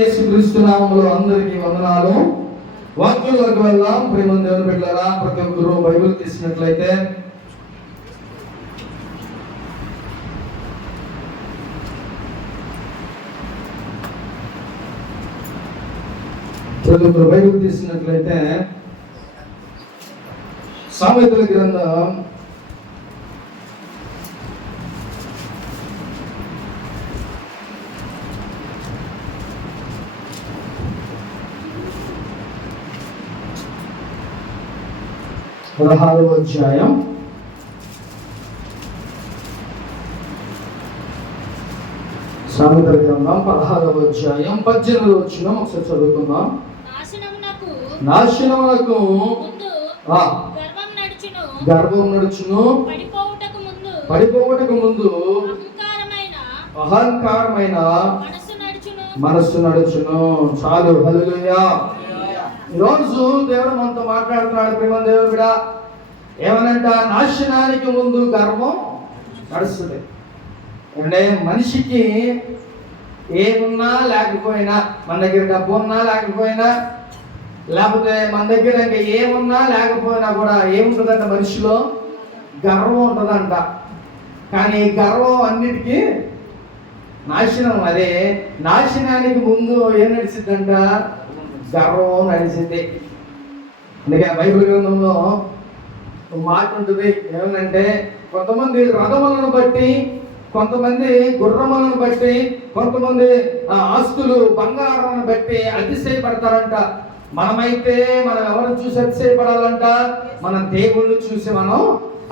యేసుక్రీస్తు నామములో అందరికీ వందనాలు. వాక్యంలోకి వెళ్దాం. ప్రేమ దేవుని బిడ్డలారా, ప్రతి ఒక్కరు బైబిల్ తీసినట్లయితే సామెతల గ్రంథం 16వ అధ్యాయం 18వ వచనం ఒకసారి చదువుకుందాం. నాశనమునకు గర్వం నడుచును, పడిపోవుటకు ముందు అహంకారమైన మనస్సు నడుచును. చాలు. హల్లెలూయా. ఈరోజు దేవుడు మనతో మాట్లాడుతున్నాడు. ప్రేమ దేవుడు కూడా ఏమనంట, నాశనానికి ముందు గర్వం నడుస్తుంది. అంటే మనిషికి ఏమున్నా లేకపోయినా, మన దగ్గర డబ్బు ఉన్నా లేకపోయినా, లేకపోతే మన దగ్గర ఇంకా ఏమున్నా లేకపోయినా కూడా ఏముంటుందంట, మనిషిలో గర్వం ఉంటుందంట. కానీ గర్వం అన్నిటికీ నాశనం. అదే నాశనానికి ముందు ఏం నడిచిద్దంట, గర్వం నడిచింది. అందుకే బైబిల్ గ్రంథంలో మాట ఉంటుంది. ఏమనంటే, కొంతమంది రథములను బట్టి, కొంతమంది గుర్రములను బట్టి, కొంతమంది ఆస్తులు బంగారాలను బట్టి అతిశయపడతారంట. మనమైతే మనం ఎవరిని చూసి అతిశయపడాలంట, మన దేవుణ్ణి చూసి మనం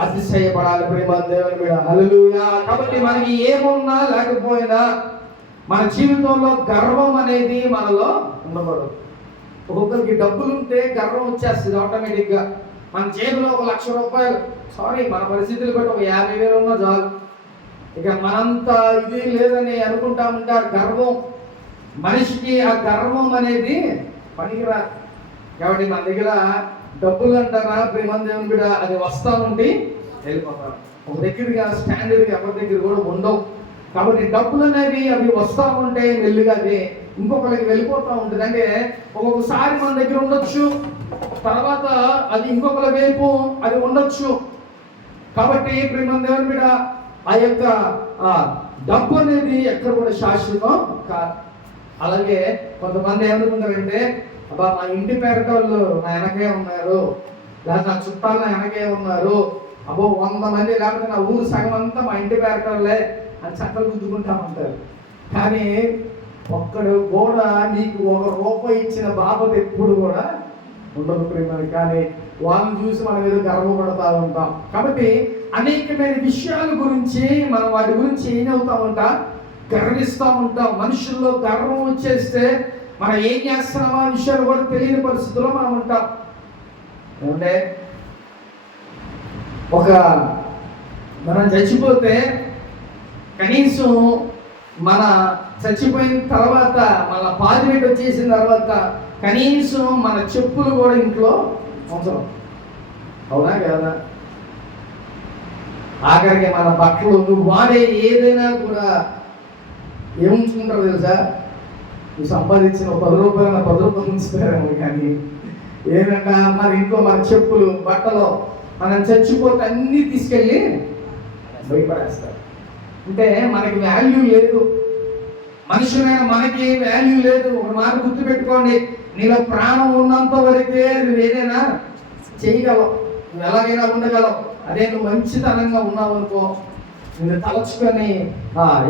అతిశయపడాలి. ప్రేమ దేవుని మీద. హల్లెలూయా. కాబట్టి మనకి ఏమున్నా లేకపోయినా మన జీవితంలో గర్వం అనేది మనలో ఉండకూడదు. ఒక్కొక్కరికి డబ్బులు ఉంటే గర్వం వచ్చేస్తుంది ఆటోమేటిక్గా. మన జేబులో 1,00,000 రూపాయలు, మన పరిస్థితులు బట్టి 50,000 ఉన్నా చాలు, ఇక మనంత ఇది లేదని అనుకుంటా ఉంటారు. గర్వం మనిషికి, ఆ గర్వం అనేది పనికిరా. కాబట్టి మన దగ్గర డబ్బులు అంటారా ప్రేమ దేవుని బిడ్డ, అది వస్తా ఉండి వెళ్ళిపోతారు. ఒక దగ్గరగా స్టాండర్డ్గా ఎవరి దగ్గర కూడా ఉండవు. కాబట్టి డబ్బులు అనేవి అవి వస్తూ ఉంటే మెల్లిగా అది ఇంకొకరికి వెళ్ళిపోతూ ఉంటుంది. అంటే ఒక్కొక్కసారి మన దగ్గర ఉండొచ్చు, తర్వాత అది ఇంకొకరి వైపు అది ఉండొచ్చు. కాబట్టి ప్రేమ దేవుని మీద ఆ యొక్క డబ్బు అనేది ఎక్కడ కూడా శాశ్వతం కాదు. అలాగే కొంతమంది ఏమనుకుంటారంటే, అబ్బా మా ఇంటి పేరటోళ్ళు నా వెనకే ఉన్నారు, లేదా నా చుట్టాలు నా వెనకే ఉన్నారు, అబ్బో 100 మంది లేకపోతే నా ఊరు సగం అంతా మా ఇంటి పేరటోళ్ళే అని చక్కలు గుద్దుకుంటా ఉంటారు. కానీ ఒక్కడు కూడా నీకు 1 రూపాయి ఇచ్చిన బాబు ఎప్పుడు కూడా ఉండదు ప్రేమ. కానీ వాళ్ళని చూసి మనం ఏదో గర్వపడతా ఉంటాం. కాబట్టి అనేకమైన విషయాల గురించి మనం వాటి గురించి ఏం అవుతా ఉంటాం, గర్విస్తూ ఉంటాం. మనుషుల్లో గర్వం వచ్చేస్తే మనం ఏం చేస్తున్నామో ఆ విషయాలు కూడా తెలియని పరిస్థితుల్లో మనం ఉంటాం. ఏమంటే, మనం చచ్చిపోతే కనీసం మన చచ్చిపోయిన తర్వాత, మన పాతిపెట్టి వచ్చేసిన తర్వాత కనీసం మన చెప్పులు కూడా ఇంట్లో అవసరం. అవునా కదా? ఆఖరికి మన బట్టలు, నువ్వు వాడే ఏదైనా కూడా ఏముంచుకుంటారు తెలుసా? నువ్వు సంపాదించిన 10 రూపాయలు 10 రూపాయలు ఉంచుతారేమో, కానీ ఏంటంటే మన ఇంట్లో మన చెప్పులు, బట్టలు మనం చచ్చిపోతే అన్నీ తీసుకెళ్ళి భయపడేస్తారు. అంటే మనకి వాల్యూ లేదు. మనుషులైన మనకి వాల్యూ లేదు. ఒక మాట గుర్తుపెట్టుకోండి, నీలో ప్రాణం ఉన్నంత వరకే నువ్వు ఏదైనా చేయగలవు, నువ్వు ఎలాగైనా ఉండగలవు. అదే నువ్వు మంచితనంగా ఉన్నావు అనుకో, నిన్ను తలచుకొని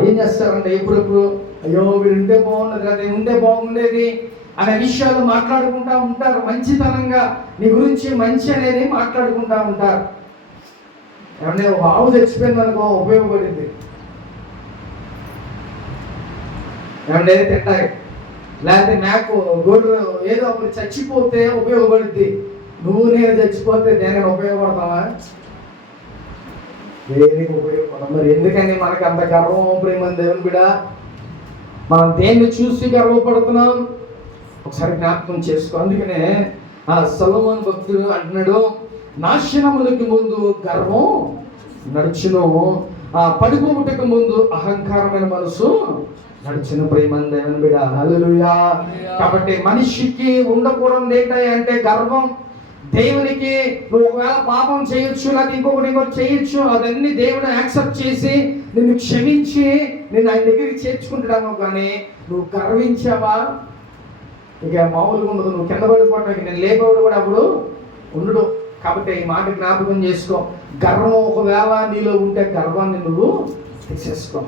ఏం చేస్తారంటే ఎప్పుడెప్పుడు అయ్యో వీడు ఉంటే బాగున్నది, అదే ఉంటే బాగుండేది అనే విషయాలు మాట్లాడుకుంటూ ఉంటారు. మంచితనంగా నీ గురించి మంచి అనేది మాట్లాడుకుంటూ ఉంటారు. ఏమంటే ఒక ఆవు చచ్చిపోయింది అనుకో, ఉపయోగపడింది. ఏమంటే తింటాయి, లేకపోతే నాకు గొడ్డు ఏదో ఒకటి చచ్చిపోతే ఉపయోగపడుద్ది. నువ్వు నేను చచ్చిపోతే దేనికి ఉపయోగపడతావా? దేనికి ఉపయోగపడతాం? మరి ఎందుకని మనకు అంత గర్వం ప్రేమ దేవుని బిడ్డ? మనం దేన్ని చూసి గర్వపడుతున్నాం ఒకసారి జ్ఞాపకం చేసుకో. అందుకనే సొలొమోను భక్తుడు అంటున్నాడు, నాశనములకు ముందు గర్వం నడుచును, పడిపోవుటకు ముందు అహంకారమైన మనసు నడిచిన ప్రేమ దేవుని బిడ్డ. హల్లెలూయా. కాబట్టి మనిషికి ఉండకూడదు ఏంటంటే గర్వం. దేవునికి నువ్వు ఒకవేళ పాపం చేయొచ్చు, లేకపోతే ఇంకొకటి చేయొచ్చు, అదన్నీ దేవుడు యాక్సెప్ట్ చేసి నిన్ను క్షమించి నేను ఆయన దగ్గరికి చేర్చుకుంటాము. కానీ నువ్వు గర్వించావా ఇక మామూలుగా ఉండదు. నువ్వు కింద పడిపోవడానికి నేను లేపేవాడు కూడా అప్పుడు ఉండడు. కాబట్టి ఈ మాట జ్ఞాపకం చేసుకో. గర్వం ఒకవేళ నీలో ఉంటే గర్వాన్ని నువ్వు తీసేసుకో.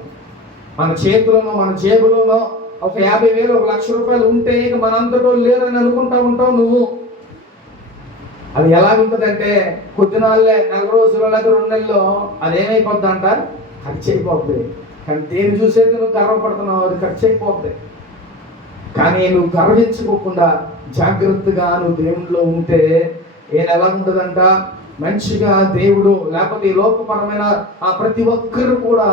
మన చేతులను మన జేబులలో ఒక 50,000 1,00,000 రూపాయలు ఉంటే ఇక మనంతటో లేరని అనుకుంటా ఉంటావు నువ్వు. అది ఎలాగుంటుందంటే కొద్ది నాళ్ళే, 4 రోజులు లేదా 2 నెలల్లో అదేమైపోద్ది అంట, ఖర్చు అయిపోద్ది. కానీ దేని చూసేది నువ్వు గర్వపడుతున్నావు, అది ఖర్చు అయిపోద్ది. కానీ నువ్వు గర్వించుకోకుండా జాగ్రత్తగా నువ్వు దేవుడిలో ఉంటే ఎలా ఉంటుందంట, మంచిగా దేవుడు లేకపోతే ఈ లోకపరమైన ప్రతి ఒక్కరు కూడా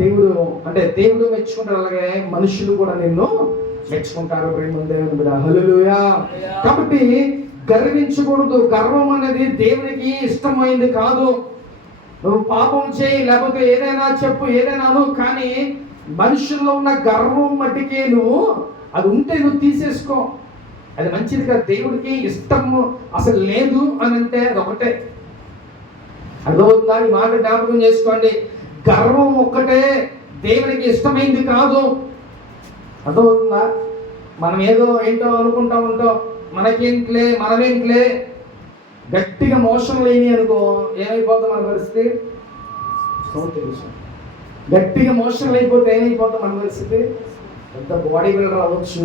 దేవుడు అంటే దేవుడు మెచ్చుకుంటారు, అలాగే మనుషులు కూడా నిన్ను మెచ్చుకుంటారు. ప్రేమ దేవుని బిడ్డ. హల్లెలూయా. కాబట్టి గర్వించకూడదు. గర్వం అనేది దేవునికి ఇష్టమైంది కాదు. నువ్వు పాపం చేయి, లేకపోతే ఏదైనా చెప్పు, ఏదైనా అను, కానీ మనుషుల్లో ఉన్న గర్వం మట్టికి నువ్వు అది ఉంటే నువ్వు తీసేసుకో. అది మంచిది కాదు. దేవుడికి ఇష్టము అసలు లేదు అని అంటే అది ఒకటే. అర్థమవుతుందా? ఈ మాట జ్ఞాపకం చేసుకోండి. గర్వం ఒక్కటే దేవునికి ఇష్టమైంది కాదు. అర్థమవుతుందా? మనం ఏదో ఏంటో అనుకుంటా ఉంటాం, మనమేంట్లే గట్టిగా మోసం లేని అనుకో ఏమైపోతాం మన పరిస్థితి. గట్టిగా మోసం లేకపోతే ఏమైపోతాం మన పరిస్థితి. ఎంత బాడీ బిల్డర్ అవ్వచ్చు,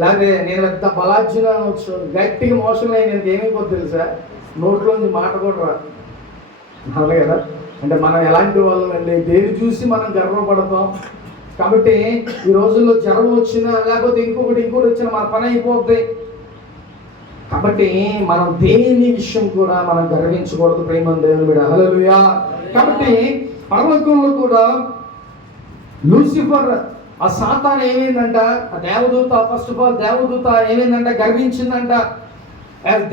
లేకపోతే నేను ఎంత బలార్జున అనవచ్చు, గట్టిగా మోసం లేని ఏమైపోతుంది తెలుసా, నోట్లోంచి మాట కూడా రాదు. అలాగే కదా. అంటే మనం ఎలాంటి వాళ్ళం అండి, దేని చూసి మనం గర్వపడతాం. కాబట్టి ఈ రోజుల్లో జ్వరం వచ్చినా లేకపోతే ఇంకొకటి వచ్చినా మన పని అయిపోద్ది. కాబట్టి మనం దేని విషయం కూడా మనం గర్వించకూడదు. ప్రేమ దేవుని బిడ్డ. హల్లెలూయా. కాబట్టి పరలోకంలో కూడా లూసిఫర్ ఆ సాతాను ఏమైందంట, దేవదూత ఫస్ట్ ఆఫ్ ఆల్ దేవదూత ఏమైందంట, గర్వించిందంట.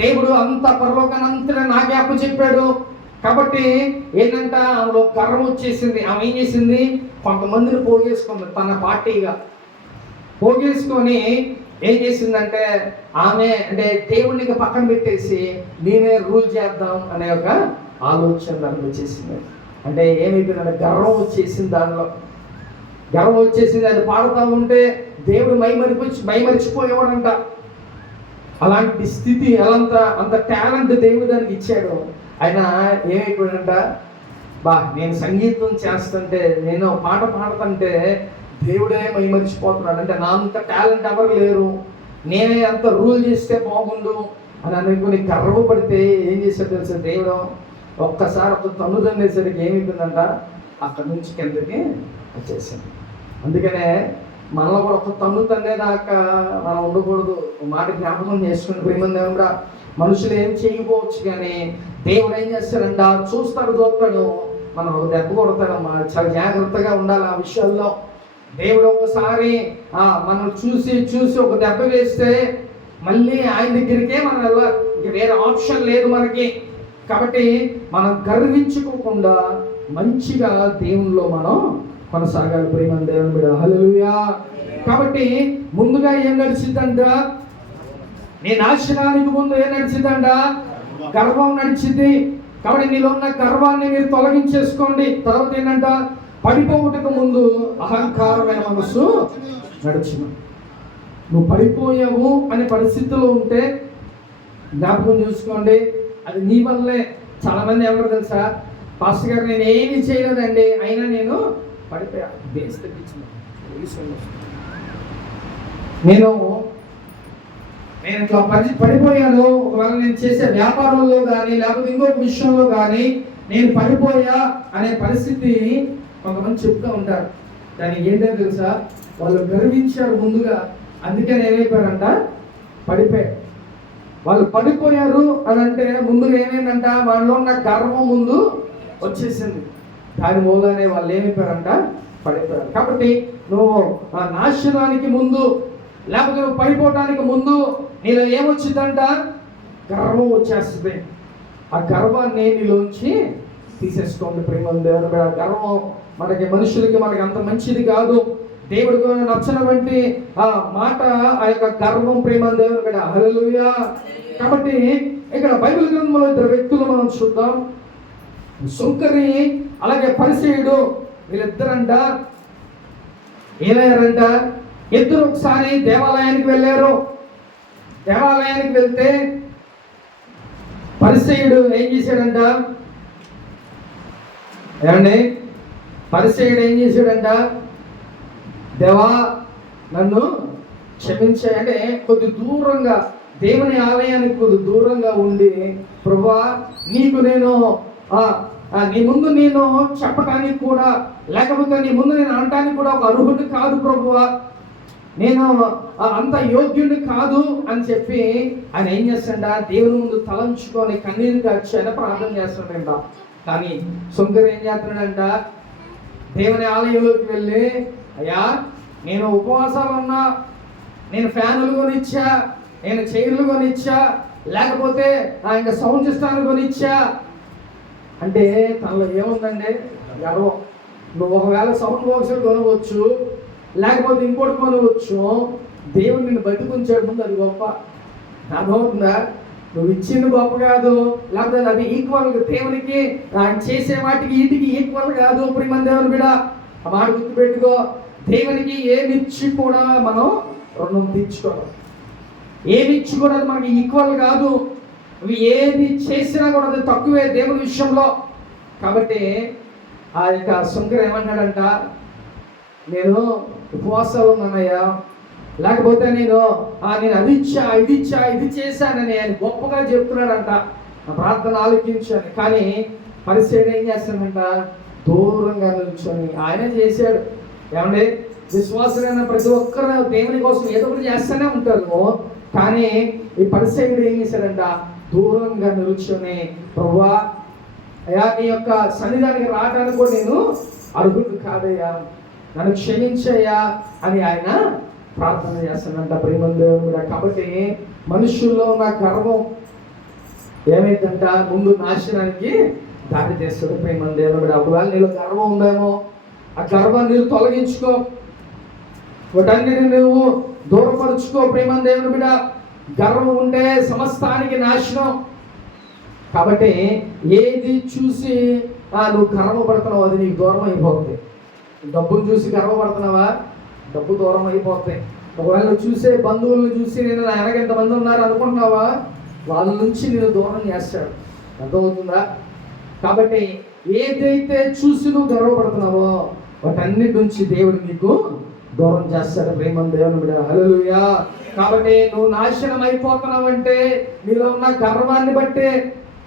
దేవుడు అంత పరలోకాన్ని అంతా నాకే అప్పచెప్పాడు. కాబట్టి ఏంటంట, ఆమెలో గర్వం వచ్చేసింది. ఆమె ఏం చేసింది, కొంతమందిని పోగేసుకుంది, తన పార్టీగా పోగేసుకొని ఏం చేసిందంటే ఆమె అంటే దేవుడిని పక్కన పెట్టేసి నేనే రూల్ చేద్దాం అనే ఒక ఆలోచన దానికి వచ్చేసింది. అంటే ఏమైపోయిందంటే గర్వం వచ్చేసింది, దానిలో గర్వం వచ్చేసింది. అది పాడుతూ ఉంటే దేవుడు మైమరిచిపోయేవాడంట. అలాంటి స్థితి, అంత టాలెంట్ దేవుడు దానికి ఇచ్చాడు. ఆయన ఏమైపోయాడంట, నేను సంగీతం చేస్తుంటే, నేను పాట పాడుతుంటే దేవుడే మైమరిచిపోతున్నాడు. అంటే నా అంత టాలెంట్ ఎవరు లేరు, నేనే అంత రూల్ చేస్తే బాగుండు అని అనుకుని గర్వపడితే ఏం చేశాడు తెలుసా, దేవుడు ఒక్కసారి ఒక తన్నుదనేసరికి ఏమైపోయిందంట, అక్కడి నుంచి కిందకి వచ్చేసింది. అందుకనే మనలో కూడా ఒక తన్నేదాకా మనం ఉండకూడదు. మాట జ్ఞాపకం చేసుకుని ప్రేమ దేవుడా, మనుషులు ఏం చేయకపోవచ్చు, కానీ దేవుడు ఏం చేస్తాడంట, చూస్తాడు, మనం ఒక దెబ్బ కొడతాడమ్మా. చాలా జాగ్రత్తగా ఉండాలి ఆ విషయాల్లో. దేవుడు ఒకసారి మనం చూసి ఒక దెబ్బ వేస్తే మళ్ళీ ఆయన దగ్గరికే మనం వెళ్ళాలి, వేరే ఆప్షన్ లేదు మనకి. కాబట్టి మనం గర్వించుకోకుండా మంచిగా దేవునిలో మనం కొనసాగాలి. ప్రేమ దేవుని బిడ్డ. హల్లెలూయా. కాబట్టి ముందుగా ఏం నడిచిందంట, నీ నాశనానికి ముందు ఏం నడిచిందంట, గర్వం నడిచింది. కాబట్టి నీలో ఉన్న గర్వాన్ని మీరు తొలగించేసుకోండి. తర్వాత ఏంటంట, పడిపోవటకు ముందు అహంకారమైన మనసు నడుచును. నువ్వు పడిపోయావు అనే పరిస్థితిలో ఉంటే జ్ఞాపకం చూసుకోండి, అది నీ వల్లే. చాలామంది ఎవరు తెలుసా, పాస్టర్ గారు నేను ఏమి చేయలేదండి, అయినా నేను పడిపోయా, బేస్ తగ్గించిన, నేను ఇట్లా పడిపోయాను. ఒకవేళ నేను చేసే వ్యాపారంలో కానీ లేకపోతే ఇంకొక విషయంలో కానీ నేను పడిపోయా అనే పరిస్థితి కొంతమంది చెప్తూ ఉంటారు. దానికి ఏంటో తెలుసా, వాళ్ళు గర్వించారు ముందుగా, అందుకే ఏమైపోయారంట, పడిపోయారు. వాళ్ళు పడిపోయారు అని అంటే ముందుగా ఏమైందంట, వాళ్ళలో ఉన్న గర్వం ముందు వచ్చేసింది. దాని మూలనే వాళ్ళు ఏమైపోయారంట, పడిపోయారు. కాబట్టి నువ్వు ఆ నాశనానికి ముందు లేకపోతే నువ్వు పడిపోవటానికి ముందు నీలో ఏమొచ్చిందంట, గర్వం వచ్చేస్తుంది. ఆ గర్వాన్ని నీలోంచి తీసేసుకోండి. ప్రేమ దేవుడు. గర్వం మనకి మనుషులకి అంత మంచిది కాదు. దేవుడికి నచ్చనటువంటి ఆ మాట ఆ యొక్క గర్వం, ప్రేమ దేవుని బిడ్డ. హల్లెలూయా. కాబట్టి ఇక్కడ బైబిల్ గ్రంథంలో ఇద్దరు వ్యక్తులు మనం చూద్దాం. సుంకరి అలాగే పరిసయ్యుడు, వీళ్ళిద్దరంట ఏమయ్యారంట, ఇద్దరు ఒకసారి దేవాలయానికి వెళ్ళారు. దేవాలయానికి వెళ్తే పరిసయ్యుడు ఏం చేశాడంట, ఏమండి, పరిసయ్యుడు ఏం చేశాడంట, దేవా నన్ను క్షమించే అంటే కొద్ది దూరంగా, దేవుని ఆలయానికి కొద్ది దూరంగా ఉండి, ప్రభువా నీకు నేను నీ ముందు నేను చెప్పటానికి కూడా, లేకపోతే నీ ముందు నేను అనటానికి కూడా ఒక అర్హుడిని కాదు ప్రభువా, నేను అంత యోగ్యుడిని కాదు అని చెప్పి ఆయన ఏం చేస్తాడ, దేవుని ముందు తలంచుకొని కన్నీరు కాచి ఆయన ప్రార్థన చేస్తాడంట. కానీ సుంకరు ఏం చేస్తున్నాడంట, దేవుని ఆలయంలోకి వెళ్ళి, అయ్యా నేను ఉపవాసాలు ఉన్నా, నేను ఫ్యానులు కొనిచ్చా, నేను చైర్లు కొనిచ్చా, లేకపోతే ఇంకా సౌండ్ సిస్టాన్ని కొనిచ్చా అంటే తనలో ఏముందండి, గర్వం. నువ్వు ఒకవేళ సౌండ్ బాక్స్ కొనవచ్చు, లేకపోతే ఇంకోటి కొనవచ్చు, దేవుడు నిన్ను బతికుంచాడు ముందు, అది గొప్ప. అర్థమవుతుందా? నువ్వు ఇచ్చింది గొప్ప కాదు, లేకపోతే అది ఈక్వల్ దేవునికి ఆయన చేసే వాటికి ఇంటికి ఈక్వల్ కాదు. ప్రియమైన దేవుని బిడ్డ, ఆ మాట గుర్తుపెట్టుకో. దేవునికి ఏమిచ్చి కూడా మనం రుణం తీర్చుకోవాలి. ఏమిచ్చి కూడా అది మనకి ఈక్వల్ కాదు. నువ్వు ఏది చేసినా కూడా అది తక్కువే దేవుని విషయంలో. కాబట్టి ఆ యొక్క సుంకరు ఏమన్నాడంట, నేను ఉపవాసాలు ఉన్నానయ్యా, లేకపోతే నేను అది ఇచ్చా, ఇది చేశానని ఆయన గొప్పగా చెప్తున్నాడంట, నా ప్రార్థన ఆలోచించాను. కానీ పరిస్థితి ఏం చేస్తాడంట, దూరంగా నిల్చొని ఆయన చేశాడు. ఏమండి, విశ్వాసమైన ప్రతి ఒక్కరు దేవుని కోసం ఏదో ఒకటి చేస్తూనే ఉంటారు. కానీ ఈ పరిస్థితి ఏం చేశాడంట, దూరంగా నిల్చొని, ప్రభువా అయ్యా నీ యొక్క సన్నిధానికి రావడానికి కూడా నేను అర్హుడు కాదయ్యా, నన్ను క్షమించయ్యా అని ఆయన ప్రార్థన చేస్తానంట. ప్రియమైన దేవుడా, కాబట్టి మనుషుల్లో ఉన్న గర్వం ఏమైందంట, ముందు నాశనానికి దారి చేస్తుంది. ప్రియమైన దేవుడా, ఒకవేళ నీలో గర్వం ఉందేమో, ఆ గర్వాన్ని నీవు తొలగించుకో, వాటన్నిటిని నువ్వు దూరపరుచుకో. ప్రియమైన దేవుని బిడ్డ, గర్వం ఉంటే సమస్తానికి నాశనం. కాబట్టి ఏది చూసి నువ్వు గర్వపడుతున్నావు అది నీకు దూరం అయిపోతుంది. డబ్బును చూసి గర్వపడుతున్నావా, డబ్బు దూరం అయిపోతాయి. ఒకవేళ నువ్వు చూసే బంధువులను చూసి నేను వెనక ఎంతమంది ఉన్నారు అనుకుంటున్నావా, వాళ్ళ నుంచి నేను దూరం చేస్తాడు. అర్థమవుతుందా? కాబట్టి ఏదైతే చూసి నువ్వు గర్వపడుతున్నావో వాటన్నిటి నుంచి దేవుడు నీకు దూరం చేస్తాడు. ప్రేమ దేవుని బిడ్డ, హల్లెలూయా. కాబట్టి నువ్వు నాశనం అయిపోతున్నావంటే నీలో ఉన్న గర్వాన్ని బట్టే.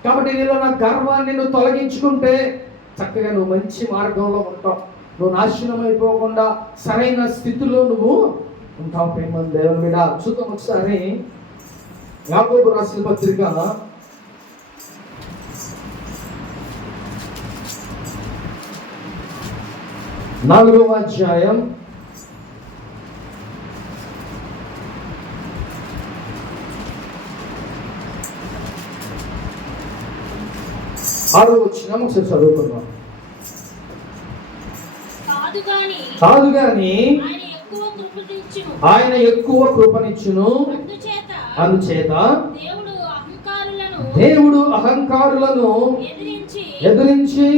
కాబట్టి నీలో ఉన్న గర్వాన్ని నువ్వు తొలగించుకుంటే చక్కగా నువ్వు మంచి మార్గంలో ఉంటావు. నువ్వు నాశనం అయిపోకుండా సరైన స్థితిలో నువ్వు ఉంటావు. ప్రేమ దేవుని బిడ్డ, చూద్దాం ఒకసారి యాకోబు రాసిన పత్రిక 4వ అధ్యాయం 6వ వచనం ఒకసారి చదువుకుందాం. కాదు గాని ఆయన ఎక్కువ కృపనిచ్చును, అందుచేత దేవుడు అహంకారులను ఎదిరించి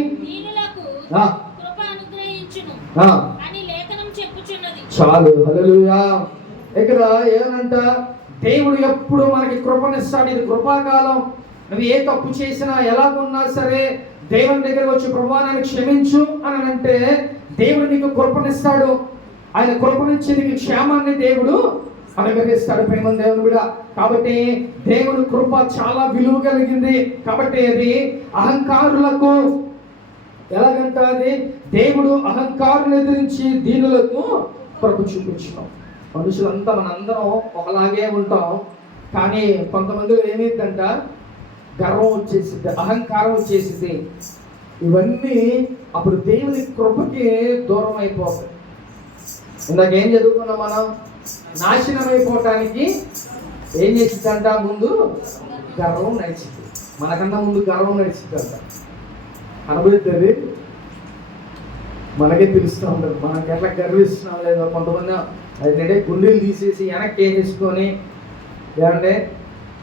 చాలు. హల్లెలూయా. ఇక్కడ ఏమనంట, దేవుడు ఎప్పుడు మనకి కృపనిస్తాడు. ఇది కృపాకాలం. నువ్వు ఏ తప్పు చేసినా ఎలాగున్నా సరే దేవుని దగ్గరకు వచ్చి ప్రభువా నన్ను క్షమించు అని అంటే దేవుడు నీకు కృపనిస్తాడు. ఆయన కృపనిచ్చి నీకు క్షేమాన్ని దేవుడు అనుగ్రహిస్తాడు. ప్రేమ దేవుని బిడ్డ, కాబట్టి దేవుని కృప చాలా విలువ కలిగింది. కాబట్టి అది అహంకారులకు ఎలాగంట, అది దేవుడు అహంకారులను ఎదిరించి దీనులకు కృప చూపించడం. మనుషులంతా మనందరం ఒకలాగే ఉంటాం, కానీ కొంతమందిలో ఏమైందంట, గర్వం వచ్చేసింది, అహంకారం వచ్చేసింది. ఇవన్నీ అప్పుడు దేవుని కృపకి దూరం అయిపోతాయి. ఇందాక ఏం చదువుకున్నాం మనం, నాశనం అయిపోవటానికి ఏం చేసిందంట, ముందు గర్వం నడిచింది. మనకన్నా ముందు గర్వం నడిచిందంట. అనుభవిస్తుంది. మనకే తెలుస్తూ ఉంటుంది మనకి ఎట్లా గర్విస్తున్నాం లేదో. కొంతమంది అదే గుండెలు తీసేసి వెనక్కి వేసేసుకొని ఏమంటే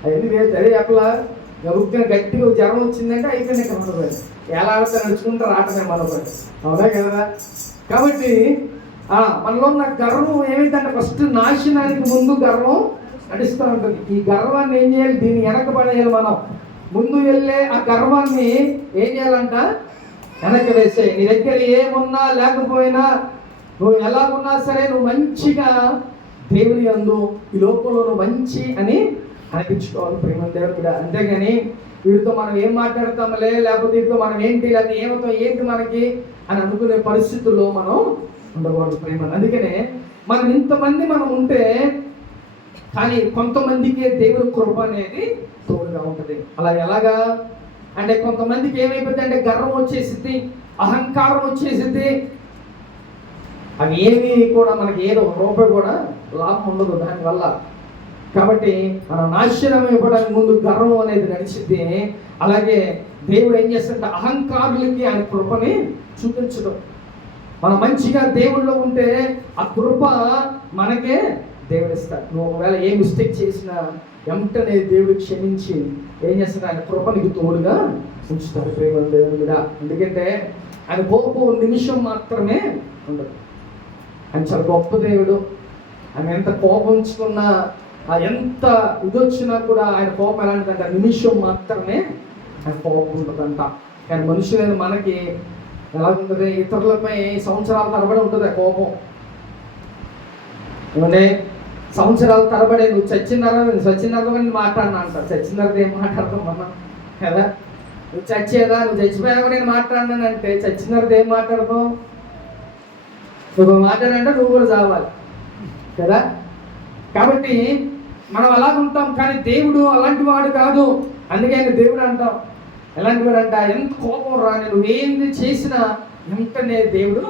అవన్నీ వేరు అదే చెప్పలా గబుక్కున గట్టిగా జ్వరం వచ్చిందంటే అయిపోయింది ఇక్కడ మనపడి ఎలా ఆడితే నడుచుకుంటారు ఆటమే మనపడి, అవునా కదా. కాబట్టి మనలో ఉన్న గర్వం ఏమైందంటే ఫస్ట్ నాశనానికి ముందు గర్వం నడుస్తూ ఉంటుంది. ఈ గర్వాన్ని ఏం చేయాలి, దీన్ని వెనక పడేయాలి. మనం ముందు వెళ్ళే ఆ గర్వాన్ని ఏం చేయాలంట, వెనక్కి వేసే. నీ దగ్గర ఏమున్నా లేకపోయినా నువ్వు ఎలాగున్నా సరే నువ్వు మంచిగా దేవుని యందు ఈ లోకంలో నువ్వు మంచి అని అనిపించుకోవాలి ప్రేమ దేవుడు కూడా. అంతేగాని వీడితో మనం ఏం మాట్లాడతామలే, లేకపోతే వీటితో మనం ఏంటి, లేకపోతే ఏమవుతాం ఏంటి మనకి అని అనుకునే పరిస్థితుల్లో మనం ఉండకూడదు ప్రేమ. అందుకనే మనం ఇంతమంది మనం ఉంటే కానీ కొంతమందికి దేవుని కృప అనేది తోడుగా ఉంటుంది. అలా ఎలాగా అంటే కొంతమందికి ఏమైపోతుంది అంటే గర్వం వచ్చేసింది, అహంకారం వచ్చేసింది. అవి ఏమి కూడా మనకి ఏదో రూపాయి కూడా లాభం ఉండదు దానివల్ల. కాబట్టి మన నాశనం ఇవ్వడానికి ముందు గర్వం అనేది నడిచింది. అలాగే దేవుడు ఏం చేస్తాడంటే అహంకారులకి ఆయన కృపని చూపించడం. మనం మంచిగా దేవుళ్ళో ఉంటే ఆ కృప మనకే దేవుడు ఇస్తాడు. నువ్వు ఒకవేళ ఏ మిస్టేక్ చేసినా వెంటనే దేవుడు క్షమించి ఏం చేస్తాడు, ఆయన కృప నీకు తోడుగా ఉంచుతాడు ప్రేమ దేవుడు కూడా. ఎందుకంటే ఆయన కోపం నిమిషం మాత్రమే ఉండదు. ఆయన చాలా గొప్ప దేవుడు. ఆయన ఎంత కోపం ఉంచుకున్నా ఎంత ఇది వచ్చినా కూడా ఆయన కోపం ఎలాంటిదంట, నిమిషం మాత్రమే ఆయన కోపం ఉంటుందంట. కానీ మనుషులైన మనకి ఎలా ఉంటుంది, ఇతరులపై సంవత్సరాల తరబడి ఉంటుంది ఆ కోపం. ఏమంటే సంవత్సరాల తరబడి నువ్వు చచ్చిన మాట్లాడినా అంటారు. చచ్చిన తర్వాత ఏం మాట్లాడతాం మనం కదా. నువ్వు చచ్చేదా, నువ్వు చచ్చిపోయాక నేను మాట్లాడినానంటే చచ్చిన తర్వాత ఏం మాట్లాడతాం. నువ్వు మాట్లాడంటే నువ్వు కూడా చావాలి కదా. కాబట్టి మనం అలా ఉంటాం. కానీ దేవుడు అలాంటి వాడు కాదు. అందుకే ఆయన దేవుడు అంటాం. ఎలాంటి వాడు అంట, ఎంత కోపం రాని నువ్వేంది చేసినా వెంటనే దేవుడు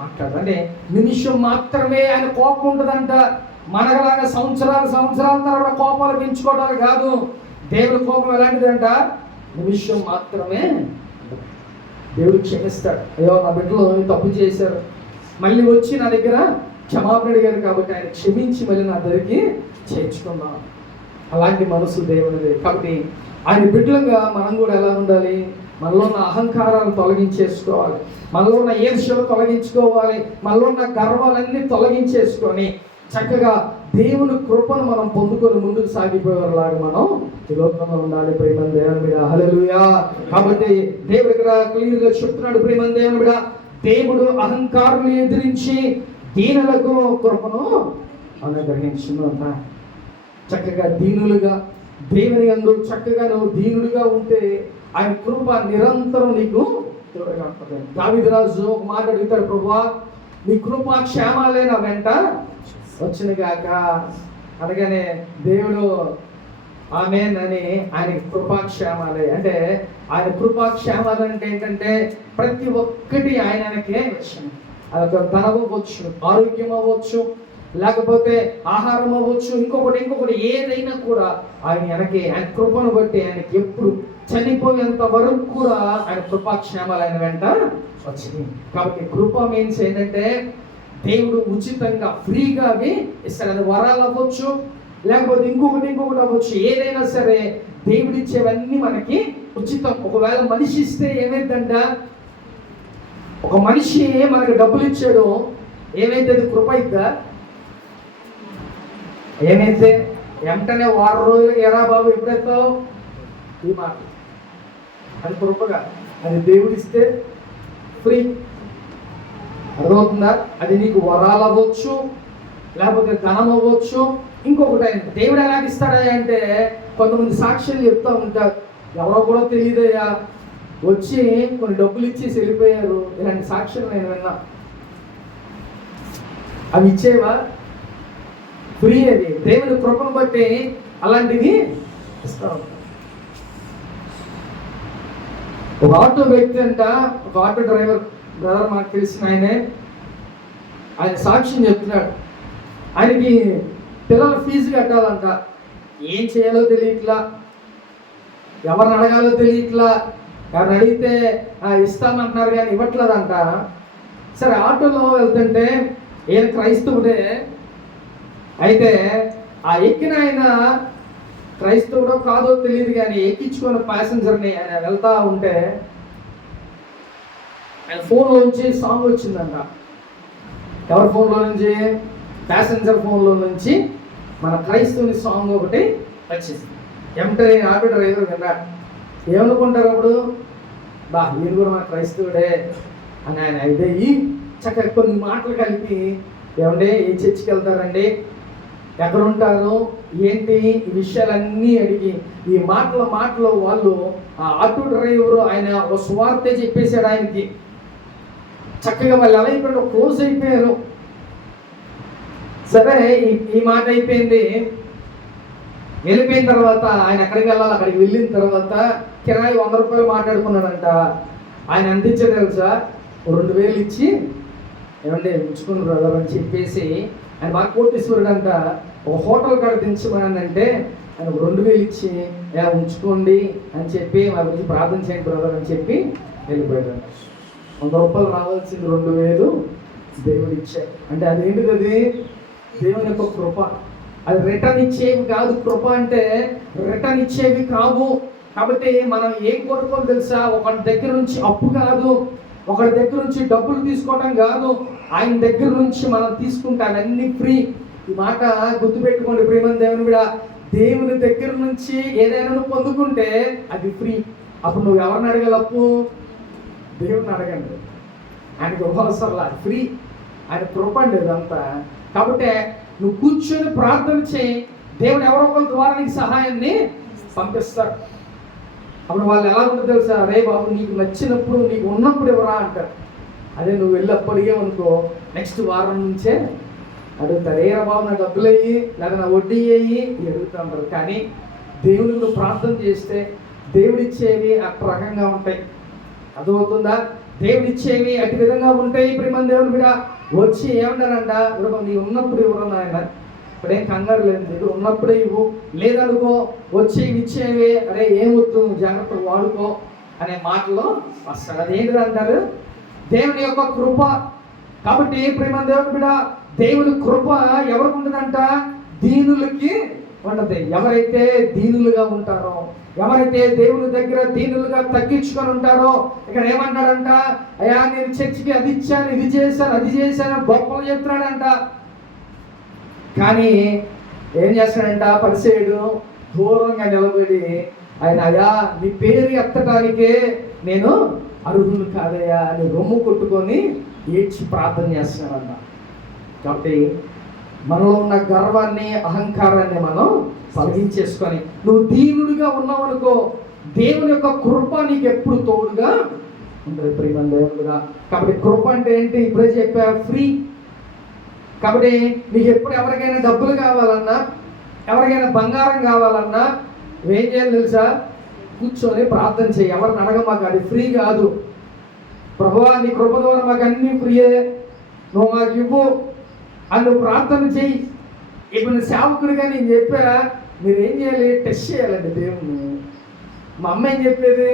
మాట్లాడు. అంటే నిమిషం మాత్రమే ఆయన కోపం ఉంటుందంట. మనలాగా సంవత్సరాల తర్వాత కోపాలు పెంచుకోవడాలు కాదు. దేవుడి కోపం ఎలాంటిదంట, నిమిషం మాత్రమే. దేవుడు క్షమిస్తాడు. అయ్యో నా బిడ్డలు తప్పు చేశారు, మళ్ళీ వచ్చి నా దగ్గర క్షమాపణ అడిగారు కాబట్టి ఆయన క్షమించి మళ్ళీ నా దగ్గరికి చేర్చుకున్నాం. అలాంటి మనసు దేవుడిది. కాబట్టి ఆయన బిడ్డలుగా మనం కూడా ఎలా ఉండాలి, మనలో ఉన్న అహంకారాన్ని తొలగించేసుకోవాలి, మనలో ఉన్న ఈర్ష్యలు తొలగించుకోవాలి, మనలో ఉన్న గర్వాలన్నీ తొలగించేసుకొని చక్కగా దేవుని కృపను మనం పొందుకొని ముందుకు సాగిపోయేలాగా మనం ఈ లోకంలో ఉండాలి ప్రేమ దేవుని మీద. హల్లెలూయా. కాబట్టి దేవుడు ఇక్కడ క్లియర్గా చెప్తున్నాడు ప్రేమ దేవుని మీద, దేవుడు అహంకారులు ఎదిరించి దీనులకు కృపను అనుగ్రహించును అన్న. చక్కగా దీనులుగా దేవుని యందు చక్కగా నువ్వు దీనుడిగా ఉంటే ఆయన కృప నిరంతరం నీకు తోడుగా ఉంటుంది. దావీదు రాజు ఒక మాట అడుగుతాడు, ప్రభువా నీ కృపా క్షేమాలే నా వెంట వచ్చిన గాక అనగానే దేవుడు ఆమేన్ అని ఆయన కృపాక్షేమాలే అంటే ఆయన కృపాక్షేమాలు అంటే ఏంటంటే ప్రతి ఒక్కటి ఆయనకే వచ్చింది. అదొక ధనం అవ్వచ్చు, ఆరోగ్యం అవ్వచ్చు, లేకపోతే ఆహారం అవ్వచ్చు, ఇంకొకటి ఏదైనా కూడా ఆయన వెనకే ఆయన కృపను బట్టి ఆయనకి ఎప్పుడు చనిపోయేంత వరకు కూడా ఆయన కృపాక్షేమాలు ఆయన వెంట వచ్చింది. కాబట్టి కృప మీన్స్ ఏంటంటే దేవుడు ఉచితంగా ఫ్రీగా అవి ఇస్తాడు. అది వరాలు అవ్వచ్చు, లేకపోతే ఇంకొకటి అవ్వచ్చు, ఏదైనా సరే దేవుడు ఇచ్చేవన్నీ మనకి ఉచితం. ఒకవేళ మనిషి ఇస్తే ఏమైందంట, ఒక మనిషి మనకి డబ్బులు ఇచ్చాడు, ఏమైతే అది కృప ఇద్దా, ఏమైతే వెంటనే 6 రోజులు ఎరా బాబు ఎప్పుడెత్తావు ఈ మాట, అది కృపగా. అది దేవుడు ఇస్తే ఫ్రీ, అర్థమవుతుందా. అది నీకు వరాలు అవ్వచ్చు, లేకపోతే ధనం అవ్వచ్చు, ఇంకొకటి. ఆయన దేవుడు ఎలాగ ఇస్తాడా అంటే కొంతమంది సాక్ష్యాలు చెప్తా ఉంటారు, ఎవరో కూడా తెలియదయ్యా వచ్చి కొన్ని డబ్బులు ఇచ్చేసి వెళ్ళిపోయారు. ఇలాంటి సాక్ష్యాలు నేను విన్నా. అవి ఇచ్చేవా ఫ్రీ. అది దేవుని కృపను బట్టి అలాంటివి ఇస్తా ఉంటారు. ఒక ఆటో వ్యక్తి అంట, ఒక ఆటో డ్రైవర్ బ్రదర్ మనకు తెలిసిన ఆయన సాక్ష్యం చెప్తున్నాడు. ఆయనకి పిల్లల ఫీజు కట్టాలంట, ఏం చేయాలో తెలియట్లా, ఎవరిని అడగాలో తెలియట్లా. ఎవరిని అడిగితే ఇస్తామంటున్నారు కానీ ఇవ్వట్లేదంట. సరే, ఆటోలో వెళ్తుంటే ఈయన క్రైస్తవుడే, అయితే ఆ ఎక్కిన ఆయన క్రైస్తవుడో కాదో తెలియదు కానీ ఎక్కించుకున్న ప్యాసింజర్ని ఆయన వెళ్తా ఉంటే ఆయన ఫోన్లోంచి సాంగ్ వచ్చిందంట. ఎవరి ఫోన్లో నుంచి? ప్యాసింజర్ ఫోన్లో నుంచి మన క్రైస్తవుని సాంగ్ ఒకటి వచ్చింది. వెంటనే ఆటో డ్రైవర్ విన్నాడు. ఏమనుకుంటారు అప్పుడు? ఈయన కూడా మన క్రైస్తవుడే అని ఆయన ఇదయ్యి చక్కగా కొన్ని మాటలు కలిపి, ఏమంటే ఏ చర్చికి వెళ్తారండి, ఎక్కడ ఉంటారు, ఏంటి, ఈ విషయాలన్నీ అడిగి ఈ మాటలు వాళ్ళు ఆ ఆటో డ్రైవరు ఆయన ఒక సువార్తే చెప్పేశాడు ఆయనకి. చక్కగా వాళ్ళు ఎలా అయిపోయాడు, క్లోజ్ అయిపోయారు. సరే, ఈ మాట అయిపోయింది. వెళ్ళిపోయిన తర్వాత ఆయన ఎక్కడికి వెళ్ళాలి, అక్కడికి వెళ్ళిన తర్వాత కిరాయి 100 రూపాయలు మాట్లాడుకున్నాడంట. ఆయన ఎంత ఇచ్చాడు తెలుసా? 2000 ఇచ్చి, ఏమంటే ఉంచుకుని బ్రదర్ అని చెప్పేసి, ఆయన బాగా కోటీశ్వరుడు అంట. ఒక హోటల్ కాడ దించమనంటే ఆయన 2000 ఇచ్చి ఉంచుకోండి అని చెప్పి, మా గురించి ప్రార్థన చేయండి బ్రదర్ అని చెప్పి వెళ్ళిపోయాడు. 100 రూపాయలు రావాల్సింది 2000 దేవుడు ఇచ్చాడు. అంటే అదేంటిది? అది దేవుని యొక్క కృప. అది రిటర్న్ ఇచ్చేవి కాదు. కృప అంటే రిటర్న్ ఇచ్చేవి కావు. కాబట్టి మనం ఏం కోరుకోవాలి తెలుసా? ఒకరి దగ్గర నుంచి అప్పు కాదు, ఒకరి దగ్గర నుంచి డబ్బులు తీసుకోవడం కాదు, ఆయన దగ్గర నుంచి మనం తీసుకుంటాం అన్ని ఫ్రీ. ఈ మాట గుర్తుపెట్టుకోండి ప్రియమైన దేవుని కూడా. దేవుని దగ్గర నుంచి ఏదైనా నువ్వు పొందుకుంటే అది ఫ్రీ. అప్పుడు నువ్వు ఎవరిని అడగాలి? అప్పు దేవుడిని అడగండి. ఆయనకు అవసరంలా, ఫ్రీ. ఆయన కృప అండి ఇదంతా. కాబట్టి నువ్వు కూర్చొని ప్రార్థన చేయి, దేవుడు ఎవరో ఒకరి ద్వారా నీకు సహాయాన్ని పంపిస్తాడు. అప్పుడు వాళ్ళు ఎలా ఉంటుంది తెలుసా? రే బాబు, నీకు నచ్చినప్పుడు, నీకు ఉన్నప్పుడు ఎవరా అంటారు. అదే నువ్వు వెళ్ళి అప్పటికే అనుకో, నెక్స్ట్ వారం నుంచే అడుగుతారు, ఏరా బాబు నా డబ్బులు అయ్యి లేదా నా వడ్డీ అయ్యి అడుగుతూ ఉంటారు. కానీ దేవుడికి నువ్వు ప్రార్థన చేస్తే దేవుడిచ్చేవి అటు రకంగా ఉంటాయి. అర్థమవుతుందా? దేవుడిచ్చేవి అటు విధంగా ఉంటాయి. ప్రియమైన దేవుని మీద వచ్చి ఏమన్నారంట, నీ ఉన్నప్పుడు ఎవరు నాయన, ఇప్పుడేం కంగారు లేదు, దగ్గర ఉన్నప్పుడే ఇవ్వు, లేదనుకో వచ్చి ఇచ్చేవి, అరే ఏమొద్దు జాగ్రత్తలు వాడుకో అనే మాటలో వస్తాడు. అదేంటిది అంటారు? దేవుని యొక్క కృప. కాబట్టి ప్రియమైన దేవుని బిడ్డ, దేవుని కృప ఎవరికి ఉంటుందంట? దీనులకి ఉండదు. ఎవరైతే దీనులుగా ఉంటారో, ఎవరైతే దేవుని దగ్గర దీనులుగా తగ్గించుకొని ఉంటారో, ఇక్కడ ఏమంటాడంట? అయ్యా నేను చర్చికి అది ఇచ్చాను, ఇది చేశాను, అది చేశాను గొప్పలు చెప్తున్నాడంట. కానీ ఏం చేస్తాడంట? పరిసేయుడు దూరంగా నిలబడి ఆయన, అయ్యా నీ పేరు ఎత్తడానికే నేను అర్హులు కాదయ్యా అని రొమ్ము కొట్టుకొని ఏడ్చి ప్రార్థన చేస్తున్నాడంట. కాబట్టి మనలో ఉన్న గర్వాన్ని, అహంకారాన్ని మనం తొలగించేసుకొని నువ్వు దీనుడిగా ఉన్నావు అనుకో, దేవుని యొక్క కృప నీకు ఎప్పుడు తోడుగా ఉంటుంది ప్రియమైన దేవుడుగా. కాబట్టి కృప అంటే ఏంటి? ఇప్పుడే చెప్పా, ఫ్రీ. కాబట్టి నీకు ఎప్పుడు ఎవరికైనా డబ్బులు కావాలన్నా, ఎవరికైనా బంగారం కావాలన్నా ఏం చేయాలి తెలుసా? కూర్చొని ప్రార్థన చేయి. ఎవరిని అడగ, మాకు అది ఫ్రీ కాదు. ప్రభువా నీ కృప ద్వారా మాకు అన్నీ ఫ్రీయే, నువ్వు మాకు ఇవ్వు అని నువ్వు ప్రార్థన చేయి. ఇప్పుడు సేవకుడిగా నేను చెప్పా, మీరేం చేయాలి? టెస్ట్ చేయాలండి దేవుణ్ణి. మా అమ్మ ఏం చెప్పేది,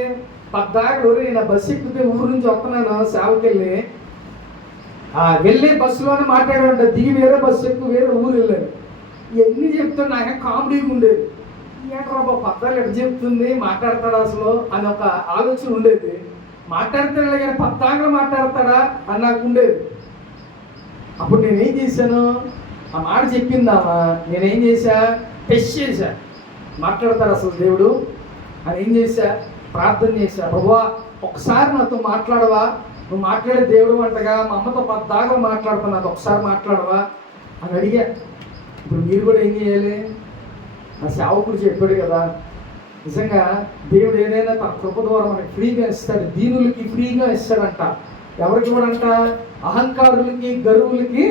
10 నేను బస్సు ఎక్కితే ఊరు నుంచి వస్తున్నాను సేవకెళ్ళి, వెళ్ళే బస్సులోనే మాట్లాడాడంట, దిగి వేరే బస్సు ఎక్కువ వేరే ఊరు వెళ్ళాను. ఇవన్నీ చెప్తాను. నాకు కామెడీగా ఉండేది. ఏంట్రా బాబు 10 ఎక్కడ చెప్తుంది, మాట్లాడతాడా అసలు అని ఒక ఆలోచన ఉండేది. మాట్లాడతాడు కానీ 10 మాట్లాడతాడా అని నాకు ఉండేది. అప్పుడు నేనేం చేశాను, ఆ మాట చెప్పిందామా, నేనేం చేశా? టెస్ట్ చేశా, మాట్లాడతాడు అసలు దేవుడు అని ఏం చేశా? ప్రార్థన చేశా. ప్రభువా ఒకసారి నాతో మాట్లాడవా, నువ్వు మాట్లాడే దేవుడు అంటగా, మా అమ్మతో 10 మాట్లాడుతున్నా, నాతో ఒకసారి మాట్లాడవా అని అడిగా. ఇప్పుడు మీరు కూడా ఏం చేయాలి? నా సేవకుడు చెప్పాడు కదా, నిజంగా దేవుడు ఏదైనా తన కృప ద్వారా మనకి ఫ్రీగా ఇస్తాడు. దీనులకి ఫ్రీగా ఇస్తాడంట. ఎవరికి కూడా అంట? అహంకారులకి, గర్వులకి,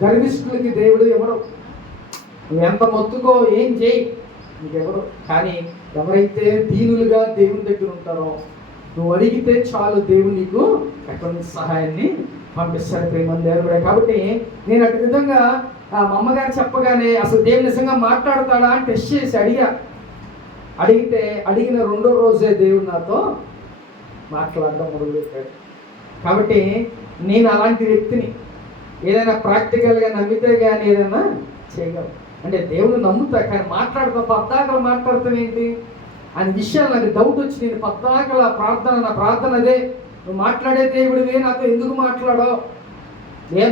గర్విష్ఠులకి దేవుడు ఎవరు. నువ్వు ఎంత మొత్తుకో, ఏం చేయి, నీకెవరు. కానీ ఎవరైతే దీనులుగా దేవుని దగ్గర ఉంటారో, నువ్వు అడిగితే చాలు, దేవుడు నీకు ఎక్కడి నుంచి సహాయాన్ని పంపిస్తాడు ప్రియమైన దేవుడే. కాబట్టి నేను అటు విధంగా మా అమ్మగారు చెప్పగానే అసలు దేవుడు నిజంగా మాట్లాడతాడా అని టెస్ట్ చేసి అడిగితే అడిగిన 2వ రోజే దేవుడు నాతో మాట్లాడడం మొదలుపెట్టాడు. కాబట్టి నేను అలాంటి వ్యక్తిని. ఏదైనా ప్రాక్టికల్గా నమ్మితే కానీ ఏదైనా చేయగలను. అంటే దేవుడు నమ్ముతా, కానీ మాట్లాడుతా పద్దాకలు మాట్లాడతాం ఏంటి అనే విషయాలు నాకు డౌట్ వచ్చి, నేను పద్దాకల నా ప్రార్థన అదే, నువ్వు మాట్లాడే దేవుడివే, నాతో ఎందుకు మాట్లాడో,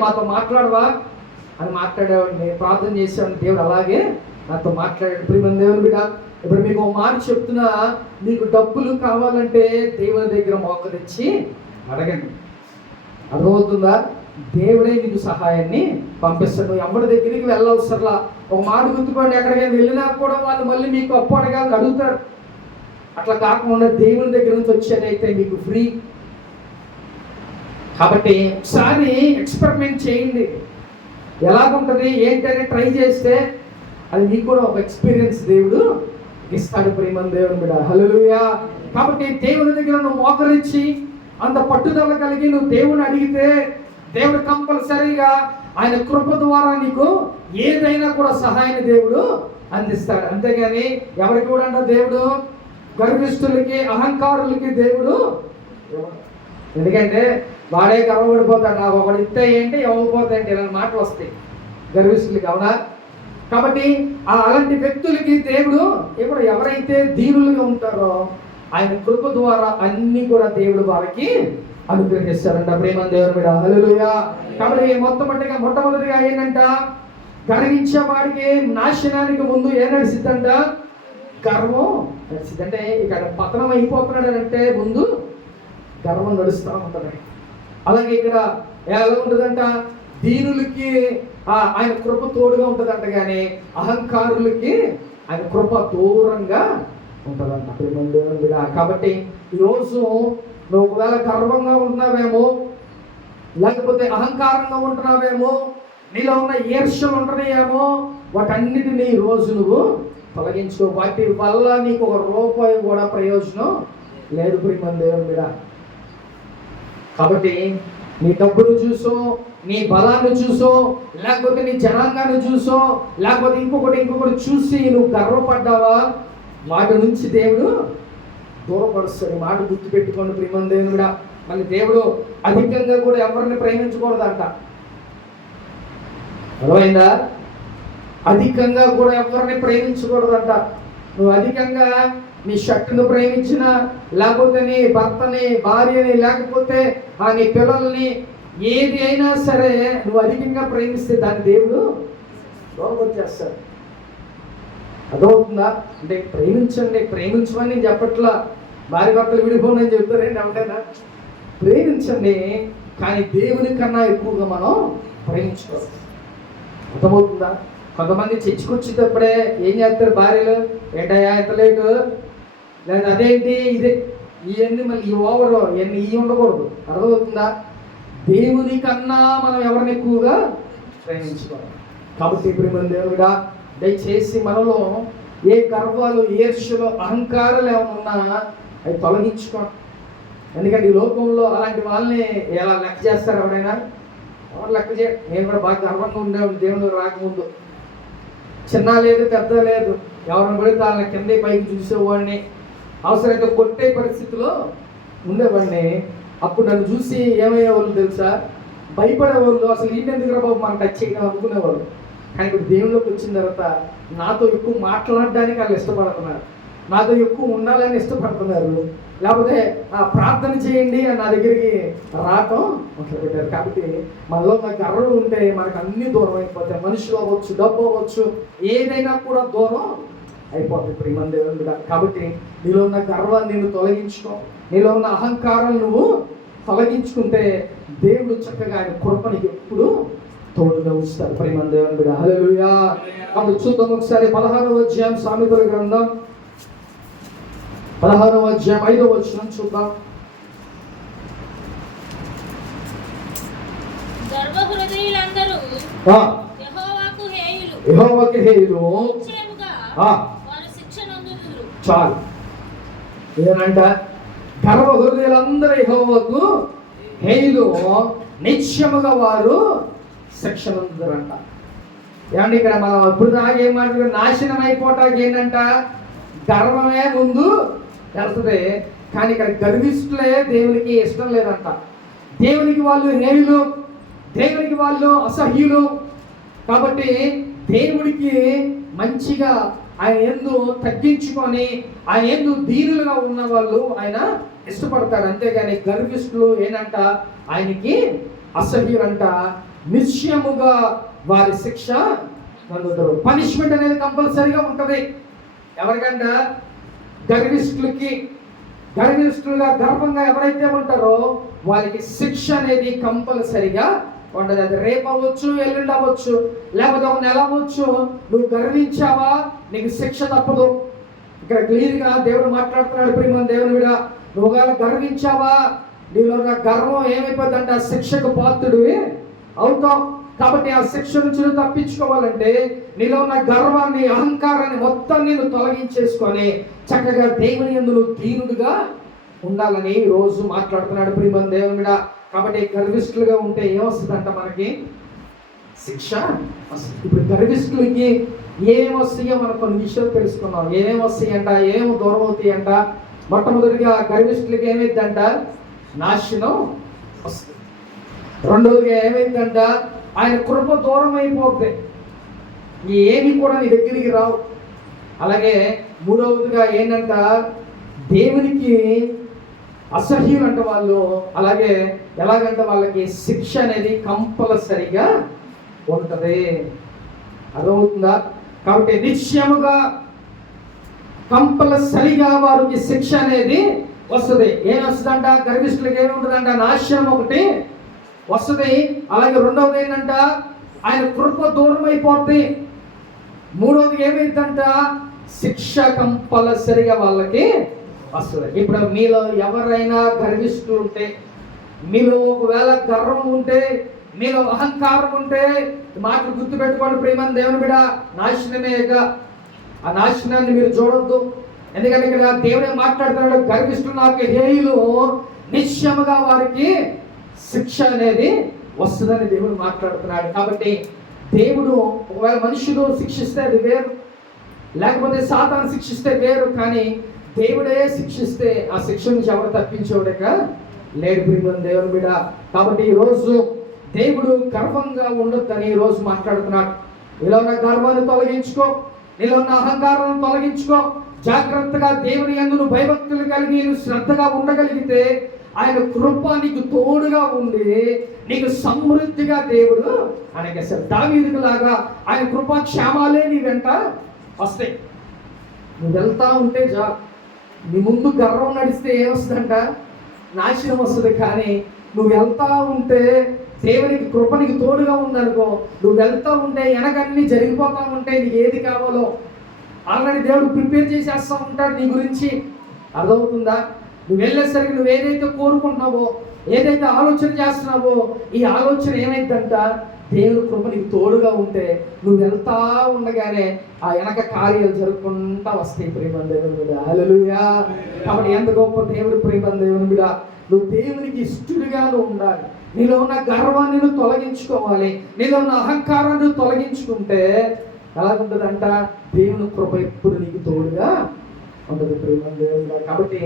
మాతో మాట్లాడవా అని మాట్లాడేవాడిని, ప్రార్థన చేసేవాడిని. దేవుడు అలాగే నాతో మాట్లాడాడు. ప్రియమైన దేవుని బిడ్డ, ఇప్పుడు మీకు ఒక మాట చెప్తున్నా, మీకు డబ్బులు కావాలంటే దేవుని దగ్గర మోకరించి అడగండి. అర్థమవుతుందా? దేవుడే మీకు సహాయాన్ని పంపిస్తాడు. నువ్వు ఎవరి దగ్గరికి వెళ్ళవసరలా. ఒక మాట గుర్తుకోండి, ఎక్కడికైనా వెళ్ళినా కూడా వాళ్ళు మళ్ళీ మీకు అప్పు అడగాలని అడుగుతారు. అట్లా కాకుండా దేవుని దగ్గర నుంచి వచ్చేదైతే మీకు ఫ్రీ. కాబట్టి ఒకసారి ఎక్స్పెరిమెంట్ చేయండి, ఎలాగుంటుంది ఏంటని ట్రై చేస్తే అది మీకు కూడా ఒక ఎక్స్పీరియన్స్ దేవుడు ఇస్తాడు. ప్రియమైన దేవుని బిడ్డ, హల్లెలూయా. కాబట్టి దేవుని దగ్గర నువ్వు మోకరించి అంత పట్టుదల కలిగి నువ్వు దేవుని అడిగితే దేవుడు కంపల్సరీగా ఆయన కృప ద్వారా నీకు ఏదైనా కూడా సహాయాన్ని దేవుడు అందిస్తాడు. అంతేగాని ఎవరికి కూడా అంట దేవుడు గర్విష్ఠులకి అహంకారులకి దేవుడు. ఎందుకంటే వాడే గర్వపడిపోతాడు, నాకు ఒకటి ఇస్తే ఏంటి ఇవ్వకపోతే ఏంటి ఇలాంటి మాటలు వస్తాయి గర్విష్ఠులకి, అవునా? కాబట్టి అలాంటి వ్యక్తులకి దేవుడు ఇప్పుడు ఎవరైతే దీనులుగా ఉంటారో ఆయన కృప ద్వారా అన్ని కూడా దేవుడు వారికి అనుగ్రహిస్తారంట. ప్రేమ దేవుని మీద, హల్లెలూయా. కాబట్టి మొట్టమొదటిగా ఏంటంట, గర్వించే వాడికి నాశనానికి ముందు ఏం నడిచిద్దంట, గర్వం నడిచిద్ది. అంటే ఇక్కడ పతనం అయిపోతున్నాడు అంటే ముందు గర్వం నడుస్తూ ఉంటుంది. అలాగే ఇక్కడ ఎలా ఉంటుందంట, దీనులకి ఆయన కృప తోడుగా ఉంటుందంట, కానీ అహంకారులకి ఆయన కృప దూరంగా ఉంటుందంట. ప్రేమ దేవుని మీద. కాబట్టి ఈరోజు నువ్వు ఒకవేళ గర్వంగా ఉంటున్నావేమో, లేకపోతే అహంకారంగా ఉంటున్నావేమో, నీలో ఉన్న ఈర్ష్యలు ఉంటున్నాయేమో, వాటన్నిటిని ఈ రోజు నువ్వు తొలగించుకో. వాటి వల్ల నీకు ఒక రూపాయి కూడా ప్రయోజనం లేదు ప్రియమైన దేవుని మీద. కాబట్టి నీ డబ్బును చూసో, నీ బలాన్ని చూసో, లేకపోతే నీ జనాంగాన్ని చూసో, లేకపోతే ఇంకొకటి చూసి నువ్వు గర్వపడ్డావా, వాటి నుంచి దేవుడు దూరపరుస్తాడు. మాట గుర్తుపెట్టుకోండి ప్రియమైన దేవుని కూడా. మళ్ళీ దేవుడు అధికంగా కూడా ఎవరిని ప్రేమించకూడదంట. అర్థమైందా? అధికంగా కూడా ఎవరిని ప్రేమించకూడదంట. నువ్వు అధికంగా నీ షర్టును ప్రేమించినా, లేకపోతే నీ భర్తని, భార్యని, లేకపోతే నీ పిల్లల్ని, ఏది అయినా సరే నువ్వు అధికంగా ప్రేమిస్తే దాన్ని దేవుడు దూరపరిచేస్తాడు. అర్థమవుతుందా? అంటే ప్రేమించమని నేను చెప్పట్లా, భార్య భర్తలు విడిపోనని చెప్తారేంటి ఎవరైనా. ప్రేమించండి, కానీ దేవుని కన్నా ఎక్కువగా మనం ప్రేమించుకోవాలి. అర్థమవుతుందా? కొంతమంది చర్చకొచ్చేటప్పుడే ఏం చేస్తారు భార్యలు, ఏంటయ్యా ఎంత లేటు, లేదా అదేంటి ఇదే, ఇవన్నీ మళ్ళీ ఈ ఓవర్ ఇవన్నీ ఇవి ఉండకూడదు. అర్థమవుతుందా? దేవుని కన్నా మనం ఎవరిని ఎక్కువగా ప్రేమించుకోవాలి. కాబట్టి ఇప్పుడు మన దేవుడా, దయచేసి మనలో ఏ గర్వాలు, ఈర్ష్యలు, అహంకారాలు ఏమైనా ఉన్నా అవి తొలగించుకోండి. ఎందుకంటే ఈ లోకంలో అలాంటి వాళ్ళని ఎలా లెక్క చేస్తారు ఎవరైనా? ఎవరు లెక్క చేయరు. నేను కూడా బాగా గర్వంగా ఉండేవాడిని దేవుడు రాకముందు. చిన్న లేదు పెద్ద లేదు, ఎవరిని పడితే వాళ్ళని కింద పైకి చూసేవాడిని, అవసరమైతే కొట్టే పరిస్థితిలో ఉండేవాడిని. అప్పుడు నన్ను చూసి ఏమయ్యేవాళ్ళు తెలుసా, భయపడేవాళ్ళు. అసలు ఈయనెందుకు రా బాబు మనం టచ్ చేయడం అనుకునేవాళ్ళు. కానీ ఇప్పుడు దేవుళ్ళకి వచ్చిన తర్వాత నాతో ఎక్కువ మాట్లాడడానికి వాళ్ళు ఇష్టపడుతున్నారు, నాతో ఎక్కువ ఉండాలని ఇష్టపడుతున్నారు, లేకపోతే ప్రార్థన చేయండి అని నా దగ్గరికి రావటం మొదలుపెట్టారు. కాబట్టి మనలో గర్వం ఉంటే మనకు అన్ని దూరం అయిపోతాయి. మనుషులు అవ్వచ్చు, డబ్బు అవ్వచ్చు, ఏదైనా కూడా దూరం అయిపోతుంది ప్రియమైన దేవుని బిడ్డ. కాబట్టి నీలో ఉన్న గర్వాన్ని నేను తొలగించుకో, నీలో ఉన్న అహంకారం నువ్వు తొలగించుకుంటే దేవుడు చక్కగా ఆయన కృపనికి ఎప్పుడు తోడుగా ఉంచుతారు ప్రియమైన దేవుని బిడ్డ. హల్లెలూయా. కాబట్టి చూద్దాం ఒకసారి 16వ అధ్యాయం సామెతల గ్రంథం 16వ అధ్యాయం 5వ వచనం చూద్దాం. యెహోవాకు హేయులు చాలు. ఏనంట, గర్వ హృదయులందరూ యెహోవాకు హేయులు, నిత్యముగా వారు శిక్షణ అందుతారంట. ఏమంటే ఇక్కడ మనం ఇప్పుడు దాకా ఏం మాట్లాడు, నాశనం అయిపోవటానికి ఏంటంట, గర్వమే ముందు వెళ్తుంది. కానీ ఇక్కడ గర్విష్ఠులే దేవునికి ఇష్టం లేదంట. దేవునికి వాళ్ళు హేయులు, దేవునికి వాళ్ళు అసహ్యులు. కాబట్టి దేవుడికి మంచిగా ఆయన యందు తగ్గించుకొని ఆయన యందు దీనులుగా ఉన్న వాళ్ళు ఆయన ఇష్టపడతాడు. అంతేగాని గర్విష్ఠులు ఏంటంట, ఆయనకి అసహ్యులంట. నిశ్చయముగా వారి శిక్ష పొందుతారు. పనిష్మెంట్ అనేది కంపల్సరీగా ఉంటుంది. ఎవరికంట? గర్విష్ఠులుగా గర్వంగా ఎవరైతే ఉంటారో వాళ్ళకి శిక్ష అనేది కంపల్సరీగా ఉండదు. అది రేపు అవ్వచ్చు, ఎల్లుండి అవ్వచ్చు, లేకపోతే ఒక నెల అవ్వచ్చు. నువ్వు గర్వించావా నీకు శిక్ష తప్పదు. ఇక్కడ క్లియర్గా దేవుడు మాట్లాడుతున్నాడు. ప్రియమైన దేవుని బిడ్డ, నువ్వు గర్వించావా నీలో ఉన్న గర్వం ఏమైపోతుందంటే ఆ శిక్షకు పాత్రుడివి అవుతావు. కాబట్టి ఆ శిక్ష నుంచి నువ్వు తప్పించుకోవాలంటే నీలో ఉన్న గర్వాన్ని, అహంకారాన్ని మొత్తం నేను తొలగించేసుకొని చక్కగా దేవుని యందు నువ్వు దీనుడుగా ఉండాలని రోజు మాట్లాడుతున్నాడు. ప్రియమైన దేవుని బిడ్డ, కాబట్టి గర్విష్ఠులుగా ఉంటే ఏమొస్తుందంట? మనకి శిక్ష వస్తుంది. ఇప్పుడు గర్విష్ఠులకి ఏమేమి వస్తాయో మనం కొన్ని విషయాలు తెలుసుకున్నాం. ఏమేమి వస్తాయంట, ఏమేమి దూరం అవుతాయంట. మొట్టమొదటిగా గర్విష్ఠులకి ఏమైందంట? నాశనం వస్తుంది. రెండవదిగా ఏమైందంట? ఆయన కృప దూరం అయిపోతే ఏమి కూడా నీ దగ్గరికి రావు. అలాగే మూడవదిగా ఏంటంట? దేవునికి అసహ్యులంట వాళ్ళు. అలాగే ఎలాగంటే వాళ్ళకి శిక్ష అనేది కంపల్సరిగా ఉంటుంది. అర్థమవుతుందా? కాబట్టి నిశ్చయముగా కంపల్సరిగా వారికి శిక్ష అనేది వస్తుంది. ఏమి వస్తుందంట? గర్విష్ఠులకి ఏమి ఉంటుందంట? నాశనం ఒకటి వస్తుంది. అలాగే రెండవది ఏంటంట? ఆయన కృప దూరం అయిపోద్ది. మూడవది ఏమైందంట? శిక్ష కంపల్సరిగా వాళ్ళకి వస్తుంది. ఇప్పుడు మీలో ఎవరైనా గర్విష్ఠులు ఉంటే, మీలో ఒకవేళ గర్వం ఉంటే, మీలో అహంకారం ఉంటే మాటలు గుర్తుపెట్టుకోండి. ప్రియమైన దేవుని బిడ్డ, నాశనమేగా. ఆ నాశనాన్ని మీరు చూడొద్దు. ఎందుకంటే ఇక్కడ దేవుడే మాట్లాడుతున్నాడు. గర్విష్ఠులు నాకు హేయులు, నిశ్చయముగా వారికి శిక్ష అనేది వస్తుందని దేవుడు మాట్లాడుతున్నాడు. కాబట్టి దేవుడు ఒకవేళ మనుషులు శిక్షిస్తే అది వేరు, లేకపోతే సాతాను శిక్షిస్తే వేరు. కానీ దేవుడే శిక్షిస్తే ఆ శిక్ష నుంచి ఎవరు తప్పించేవాడక లేడు. ప్రియమైన దేవుని బిడ్డ, కాబట్టి ఈరోజు దేవుడు గర్వంగా ఉండొద్దని ఈరోజు మాట్లాడుతున్నాడు. నీలో ఉన్న గర్వాన్ని తొలగించుకో, నీలో ఉన్న అహంకారాన్ని తొలగించుకో. జాగ్రత్తగా దేవుని యందు భయభక్తులు కలిగి నువ్వు శ్రద్ధగా ఉండగలిగితే ఆయన కృప నీకు తోడుగా ఉండి నీకు సమృద్ధిగా దేవుడు ఆయనకి దావీదుకు లాగా ఆయన కృపా క్షేమాలే నీ వెంట వస్తాయి. నువ్వు వెళ్తా ఉంటే నీ ముందు గర్వం నడిస్తే ఏమొస్తుందంట? నాశనం వస్తుంది. కానీ నువ్వు వెళ్తా ఉంటే దేవునికి కృప నీకు తోడుగా ఉందనుకో, నువ్వు వెళ్తా ఉంటే వెనకన్నీ జరిగిపోతా ఉంటే నీకు ఏది కావాలో ఆల్రెడీ దేవుడు ప్రిపేర్ చేసేస్తూ ఉంటాడు నీ గురించి. అర్థమవుతుందా? నువ్వు వెళ్ళేసరికి నువ్వు ఏదైతే కోరుకుంటున్నావో, ఏదైతే ఆలోచన చేస్తున్నావో, ఈ ఆలోచన ఏమైందంట? దేవుని కృప నీకు తోడుగా ఉంటే నువ్వు వెళ్తా ఉండగానే ఆ వెనక కార్యాలు జరుపుకుంటా వస్తాయి. ప్రియమైన దేవుని బిడ్డ, హల్లెలూయా. కాబట్టి ఎంత గొప్ప దేవుడు ప్రియమైన దేవుని బిడ్డ. నువ్వు దేవునికి ఇష్టడుగా నువ్వు ఉండాలి. నీలో ఉన్న గర్వాన్ని నువ్వు తొలగించుకోవాలి. నీలో ఉన్న అహంకారాన్ని నువ్వు తొలగించుకుంటే ఎలాగుంటుందంట? దేవుని కృప ఎప్పుడు నీకు తోడుగా ఉంటుంది. ప్రియమైన దేవుని బిడ్డ, కాబట్టి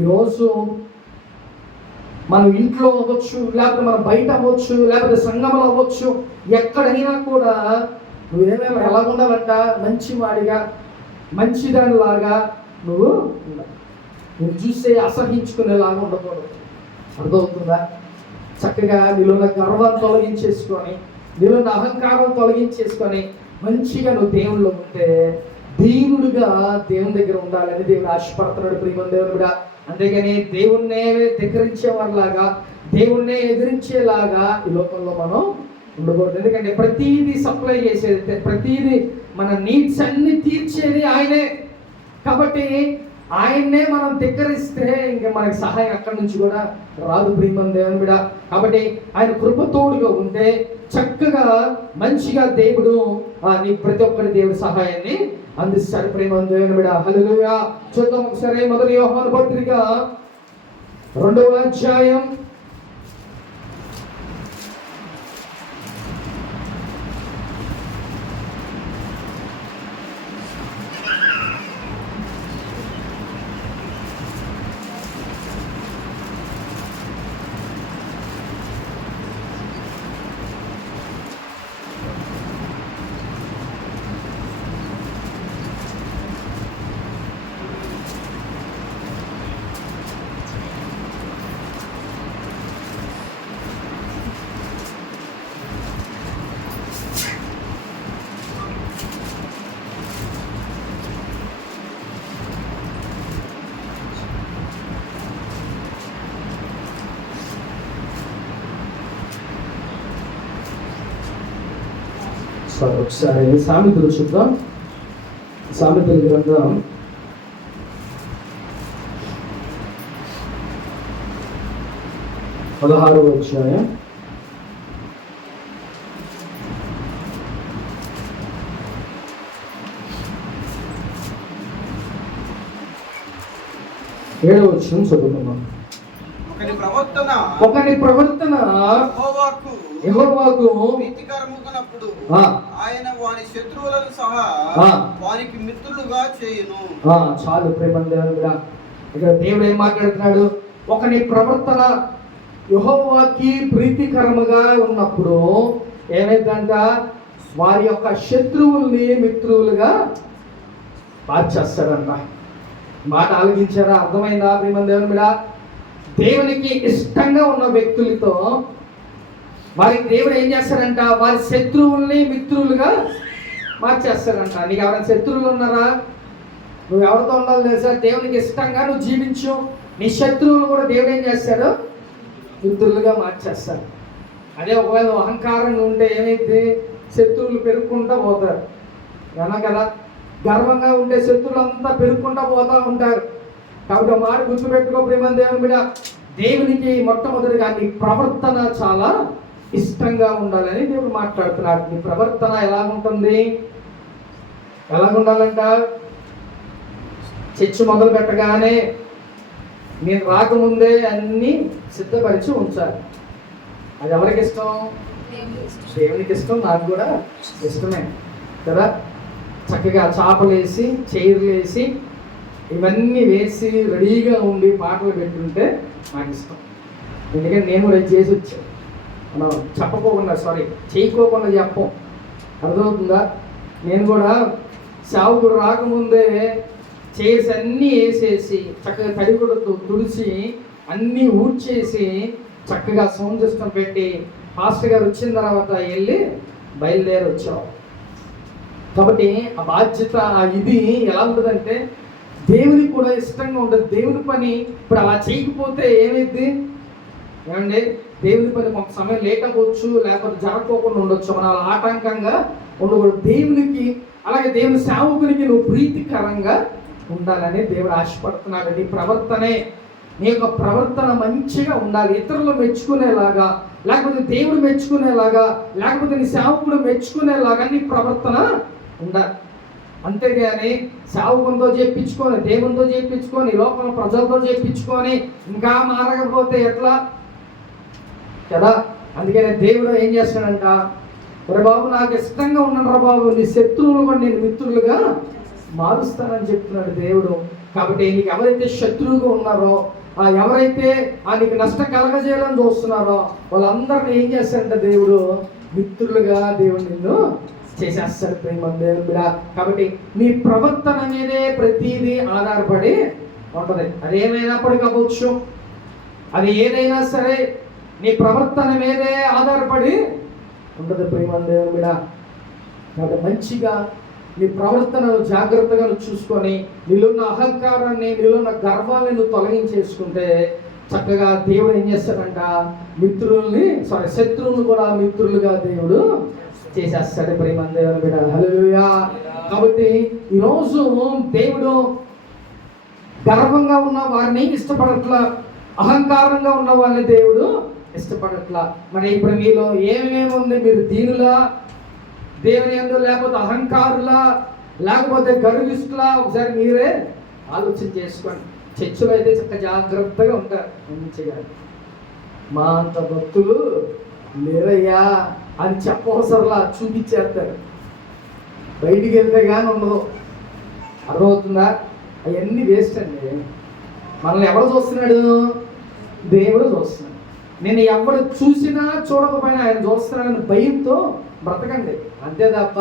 ఈరోజు మనం ఇంట్లో అవ్వచ్చు, లేకపోతే మనం బయట అవ్వచ్చు, లేకపోతే సంఘంలో అవ్వచ్చు, ఎక్కడైనా కూడా నువ్వేమైనా ఎలా ఉండాలంట? మంచివాడిగా, మంచిదానిలాగా నువ్వు ఉండాలి. నువ్వు చూస్తే అసహించుకునేలాగా ఉండకూడదు. అర్థమవుతుందా? చక్కగా నీలో ఉన్న గర్వాన్ని తొలగించేసుకొని, నీలో ఉన్న అహంకారం తొలగించేసుకొని మంచిగా నువ్వు దేవుళ్ళు ఉంటే దీనుడుగా దేవుని దగ్గర ఉండాలని దేవుడు ఆశపడుతున్నాడు. ప్రియమైన దేవుని కూడా అంతేగాని దేవుణ్ణే ధిక్కరించేవారిలాగా, దేవుణ్ణే ఎదిరించేలాగా ఈ లోకంలో మనం ఉండకూడదు. ఎందుకంటే ప్రతీది సప్లై చేసేది, ప్రతీది మన నీడ్స్ అన్ని తీర్చేది ఆయనే. కాబట్టి ఆయన్నే మనం ధిక్కరిస్తే ఇంకా మనకి సహాయం అక్కడి నుంచి కూడా రాదు. ప్రియమైన దేవుని బిడ్డ, కాబట్టి ఆయన కృపతోడుగా ఉంటే చక్కగా మంచిగా దేవుడు నీ ప్రతి ఒక్కరి దేవుడి సహాయాన్ని అందిస్తాడు. ప్రియమైన దేవుని బిడ్డ, హల్లెలూయా. చూద్దాం ఒకసారి మొదటి యోహాను పత్రిక 2వ అధ్యాయం 2 సరే, ఒకసారి సామెతలు చూద్దాం. సామెతల గ్రంథం 16వ అధ్యాయం 7వ వచనం చదువుతున్నాం. ఒకని ప్రవర్తన యెహోవాకు ప్రీతికరమునప్పుడు ఆయన వారి శత్రువులను సహా వారికి మిత్రులుగా చేయును. చాలు ప్రేమంగా. ఇక్కడ దేవుడు ఏం మాట్లాడుతున్నాడు? ఒకని ప్రవర్తన యెహోవాకి ప్రీతికరముగా ఉన్నప్పుడు ఏమైందంట? వారి యొక్క శత్రువుల్ని మిత్రులుగా మార్చేస్తాడంట. మాట ఆలోచించారా? అర్థమైందా ప్రేమందేవుని మీద? దేవునికి ఇష్టంగా ఉన్న వ్యక్తులతో వారికి దేవుడు ఏం చేస్తారంట? వారి శత్రువుల్ని మిత్రులుగా మార్చేస్తారంట. నీకు ఎవరైనా శత్రువులు ఉన్నారా? నువ్వు ఎవరితో ఉండాలి తెలుసా? దేవునికి ఇష్టంగా నువ్వు జీవించు. నీ శత్రువులు కూడా దేవుడు ఏం చేస్తాడు? మిత్రులుగా మార్చేస్తాడు. అదే ఒకవేళ అహంకారంగా ఉంటే ఏమైంది? శత్రువులు పెరుగుకుంటూ పోతారు. అన్నా కదా? గర్వంగా ఉంటే శత్రువులు అంతా పెరుగుకుంటూ పోతూ ఉంటారు. కాబట్టి ఒక మాట గుర్తుపెట్టుకో ప్రేమని దేవుని మీద. దేవునికి మొట్టమొదటిగా నీ ప్రవర్తన చాలా ఇష్టంగా ఉండాలని దేవుడు మాట్లాడుతున్నాడు. నీ ప్రవర్తన ఎలాగుంటుంది? ఎలాగుండాలంట? చర్చ మొదలు పెట్టగానే నేను రాకముందే అన్నీ సిద్ధపరిచి ఉంచాలి. అది ఎవరికి ఇష్టం? దేవునికి ఇష్టం, నాకు కూడా ఇష్టమే కదా. చక్కగా చేపలు వేసి, చైర్లు వేసి, ఇవన్నీ వేసి రెడీగా ఉండి పాటలు పెట్టుంటే నాకు ఇష్టం. ఎందుకంటే నేను కూడా చేసి వచ్చాను. మనం చెప్పకోకుండా, చేయకోకుండా చెప్పం. అర్థమవుతుందా? నేను కూడా సేవకుడు రాకముందే చైర్స్ అన్నీ వేసేసి చక్కగా తడిగుడ్డతో తుడిచి అన్నీ ఊడ్చేసి చక్కగా సౌండ్ సిస్టమ్ పెట్టి పాస్టర్ గారు వచ్చిన తర్వాత వెళ్ళి బయలుదేరి వచ్చాం. కాబట్టి ఆ బాధ్యత, ఇది ఎలా ఉంటుందంటే దేవునికి కూడా ఇష్టంగా ఉంటుంది. దేవుని పని ఇప్పుడు అలా చేయకపోతే ఏమైంది? ఏమండి, దేవుని పని కొంత సమయం లేట్ అవ్వచ్చు, లేకపోతే జరగకోకుండా ఉండొచ్చు. మనం అలా ఆటంకంగా ఉండకూడదు. దేవునికి, అలాగే దేవుని సేవకునికి నువ్వు ప్రీతికరంగా ఉండాలని దేవుడు ఆశపడుతున్నాడు. నీ ప్రవర్తనే, నీ యొక్క ప్రవర్తన మంచిగా ఉండాలి. ఇతరులు మెచ్చుకునేలాగా, లేకపోతే దేవుడు మెచ్చుకునేలాగా, లేకపోతే నీ సేవకుడు మెచ్చుకునేలాగా నీ ప్రవర్తన ఉండాలి. అంతేగాని సేవకునితో చేయించుకొని, దేవునితో చేయించుకొని, లోకంలో ప్రజలతో చేయించుకొని ఇంకా మారకపోతే ఎట్లా కదా? అందుకనే దేవుడు ఏం చేస్తాడంట? ఒరే బాబు, నాకు ఇష్టంగా ఉన్నాను రా బాబు, నీ శత్రువులు కూడా నేను మిత్రులుగా మారుస్తానని చెప్తున్నాడు దేవుడు. కాబట్టి నీకు ఎవరైతే శత్రువుగా ఉన్నారో, ఎవరైతే నీకు నష్టం కలగజేయాలని చూస్తున్నారో వాళ్ళందరినీ ఏం చేస్తాడంటే దేవుడు మిత్రులుగా దేవుడు నిన్ను చేసేస్తాడు ప్రేమ దేవుడా. కాబట్టి నీ ప్రవర్తన మీదే ప్రతిదీ ఆధారపడి ఉంటుంది. అది ఏమైనప్పటికీ అవ్వచ్చు, అది ఏదైనా సరే నీ ప్రవర్తన మీదే ఆధారపడి ఉంటుంది ప్రేమ దేవుడా. కాబట్టి మంచిగా నీ ప్రవర్తనను జాగ్రత్తగా చూసుకొని నీలోన్న అహంకారాన్ని, నీలోన్న గర్వాన్ని నువ్వు తొలగించేసుకుంటే చక్కగా దేవుడు ఏం చేస్తాడంట? శత్రువులు కూడా మిత్రులుగా దేవుడు చేసేస్తాడు ప్రేమ దేవుని బిడ్డ. హల్లెలూయా. కాబట్టి ఈరోజు దేవుడు గర్వంగా ఉన్న వారిని ఇష్టపడట్లా, అహంకారంగా ఉన్న వాళ్ళని దేవుడు ఇష్టపడట్లా. మరి ఇప్పుడు మీలో ఏమేమి ఉంది? మీరు దీనులా, దేవుని యందు, లేకపోతే అహంకారులా, లేకపోతే గర్విష్ఠులా? ఒకసారి మీరే ఆలోచన చేసుకోండి. చర్చలు అయితే చక్కగా జాగ్రత్తగా ఉంటారు. మంచిగా మా అంత భక్తులు లేరయ్యా అని చెప్పవసరలా చూపించేస్తారు. బయటికి వెళ్తే కానీ ఉండదు. అర్థమవుతుందా? అవన్నీ వేస్ట్ అండి. మనల్ని ఎవరు చూస్తున్నాడు? దేవుడు చూస్తున్నాడు. నేను ఎవరు చూసినా చూడకపోయినా ఆయన చూస్తున్నాడని భయంతో బ్రతకండి. అంతే తప్ప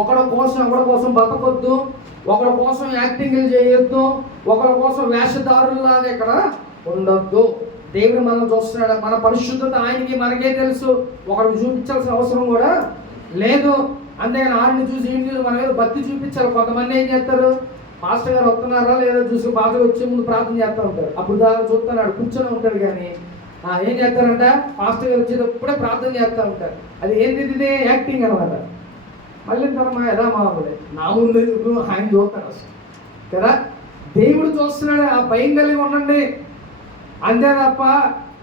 ఒకరి కోసం బతకొద్దు, ఒకరి కోసం యాక్టింగ్లు చేయొద్దు, ఒకరి కోసం వేషధారుల్లాగా ఇక్కడ ఉండొద్దు. దేవుడు మనం చూస్తున్నాడు. మన పరిశుద్ధత ఆయనకి మనకే తెలుసు. ఒకరికి చూపించాల్సిన అవసరం కూడా లేదు. అంతేగాని ఆడిని చూసి ఈయన చూసి మనం ఏదో భక్తి చూపించాలి. కొంతమంది ఏం చేస్తారు? మాస్టర్ గారు వస్తున్నారా లేదో చూసి బాగా వచ్చే ముందు ప్రార్థన చేస్తూ ఉంటారు. అప్పుడు దాకా చూస్తున్నాడు, కూర్చొని ఉంటాడు. కానీ ఏం చేస్తారంట? మాస్టర్ గారు వచ్చేటప్పుడే ప్రార్థన చేస్తూ ఉంటారు. అది ఏంటి? యాక్టింగ్ అనమాట. మళ్ళీ తర్వాత ఎలా మామూలే నా ముందు ఎందుకు ఆయన చూస్తాడు అసలు కదా. దేవుడు చూస్తున్నాడు, ఆ భయం కలిగి ఉండండి అంతే తప్ప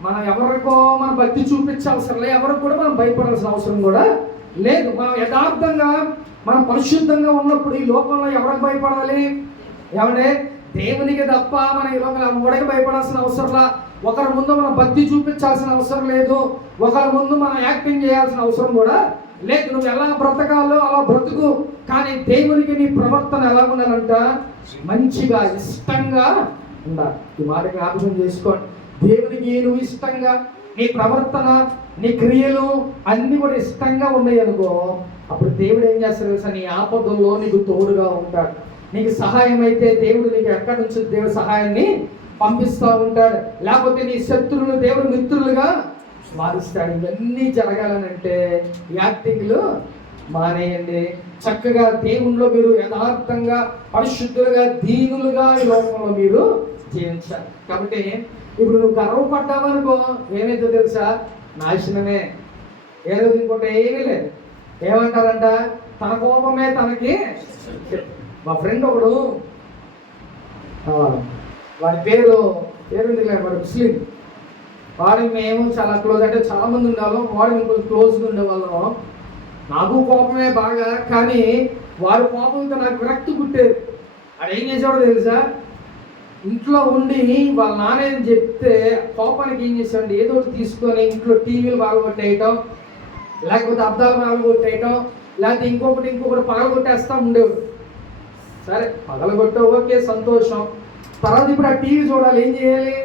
మనం ఎవరికో మనం భక్తి చూపించాల్సిన లేదు, ఎవరికి కూడా మనం భయపడాల్సిన అవసరం కూడా లేదు. మనం యథార్థంగా మనం పరిశుద్ధంగా ఉన్నప్పుడు ఈ లోకంలో ఎవరికి భయపడాలి? ఏమంటే దేవునికి తప్ప మన ఈ లోకంలో ఎవరికి భయపడాల్సిన అవసరంలా. ఒకరి ముందు మనం భక్తి చూపించాల్సిన అవసరం లేదు, ఒకరి ముందు మనం యాక్టింగ్ చేయాల్సిన అవసరం కూడా లేదు. నువ్వు ఎలా బ్రతకాలో అలా బ్రతుకు, కానీ దేవునికి నీ ప్రవర్తన ఎలా ఉండాలంట? మంచిగా ఇష్టంగా ఉండాలి. ఈ మాట జ్ఞాపకం చేసుకోండి. దేవునికి నువ్వు ఇష్టంగా నీ ప్రవర్తన నీ క్రియలు అన్నీ కూడా ఇష్టంగా ఉన్నాయి అనుకో, అప్పుడు దేవుడు ఏం చేస్తాడు తెలుసా? నీ ఆపదల్లో నీకు తోడుగా ఉంటాడు. నీకు సహాయం అయితే దేవుడు నీకు ఎక్కడి నుంచి దేవుడు సహాయాన్ని పంపిస్తూ ఉంటాడు. లేకపోతే నీ శత్రువులు దేవుడు మిత్రులుగా మారుస్తాడు. ఇవన్నీ జరగాలనంటే యాక్టింగ్లు మానేయండి. చక్కగా దేవునిలో మీరు యథార్థంగా పరిశుద్ధులుగా దీనులుగా ఈ లోకంలో మీరు జీవించాలి. కాబట్టి ఇప్పుడు నువ్వు గర్వపడ్డావనుకో ఏమైతే తెలుసా? నాశనమే. ఏదో ఇంకోటి ఏమీ లేదు. ఏమంటారంట? తన కోపమే తనకి. మా ఫ్రెండ్ ఒకడు, వాడి పేరు వాడు ముస్లిం. వాడు మేము చాలా క్లోజ్, అంటే చాలా మంది ఉండేవాళ్ళం, వాడు కొంచెం క్లోజ్గా ఉండేవాళ్ళం. నాకు కోపమే బాగా, కానీ వాడి కోపంతో నాకు విరక్తి పుట్టేది. వాడు ఏం చేసేవాడో తెలుసా? ఇంట్లో ఉండి వాళ్ళ నాన్న ఏం చెప్తే కోపానికి ఏం చేసాడు, ఏదో ఒకటి తీసుకొని ఇంట్లో టీవీలు పగలగొట్టేయటం, లేకపోతే అద్దాలు పగలగొట్టేయటం, లేకపోతే ఇంకొకటి పగలగొట్టేస్తా ఉండేవాడు. సరే పగలగొట్ట ఓకే సంతోషం. తర్వాత ఇప్పుడు ఆ టీవీ చూడాలి, ఏం చేయాలి?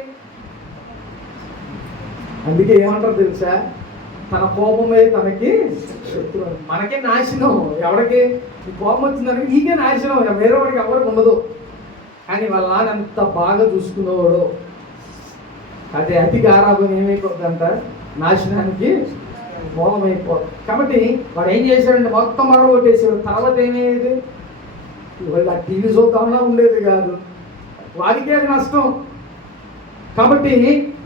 అందుకే ఏమంటారు తెలుసా? తన కోపమే తనకి శత్రువు. మనకే నాశనం. ఎవరికి కోపం వచ్చిందని నీకే నాశనం, వేరే వాడికి ఎవరికి ఉండదు. కానీ వాళ్ళ నాన్న ఎంత బాగా చూసుకునేవాడు. అదే అతి గారాభం ఏమైపోతుందంట? నాశనానికి మూలమైపోతుంది. కాబట్టి వాడు ఏం చేశాడంటే మొత్తం మరగొట్టేసాడు. తర్వాత ఏమయ్యేది? వాళ్ళు ఆ టీవీ చూద్దామన్నా ఉండేది కాదు. వాడికే అది నష్టం. కాబట్టి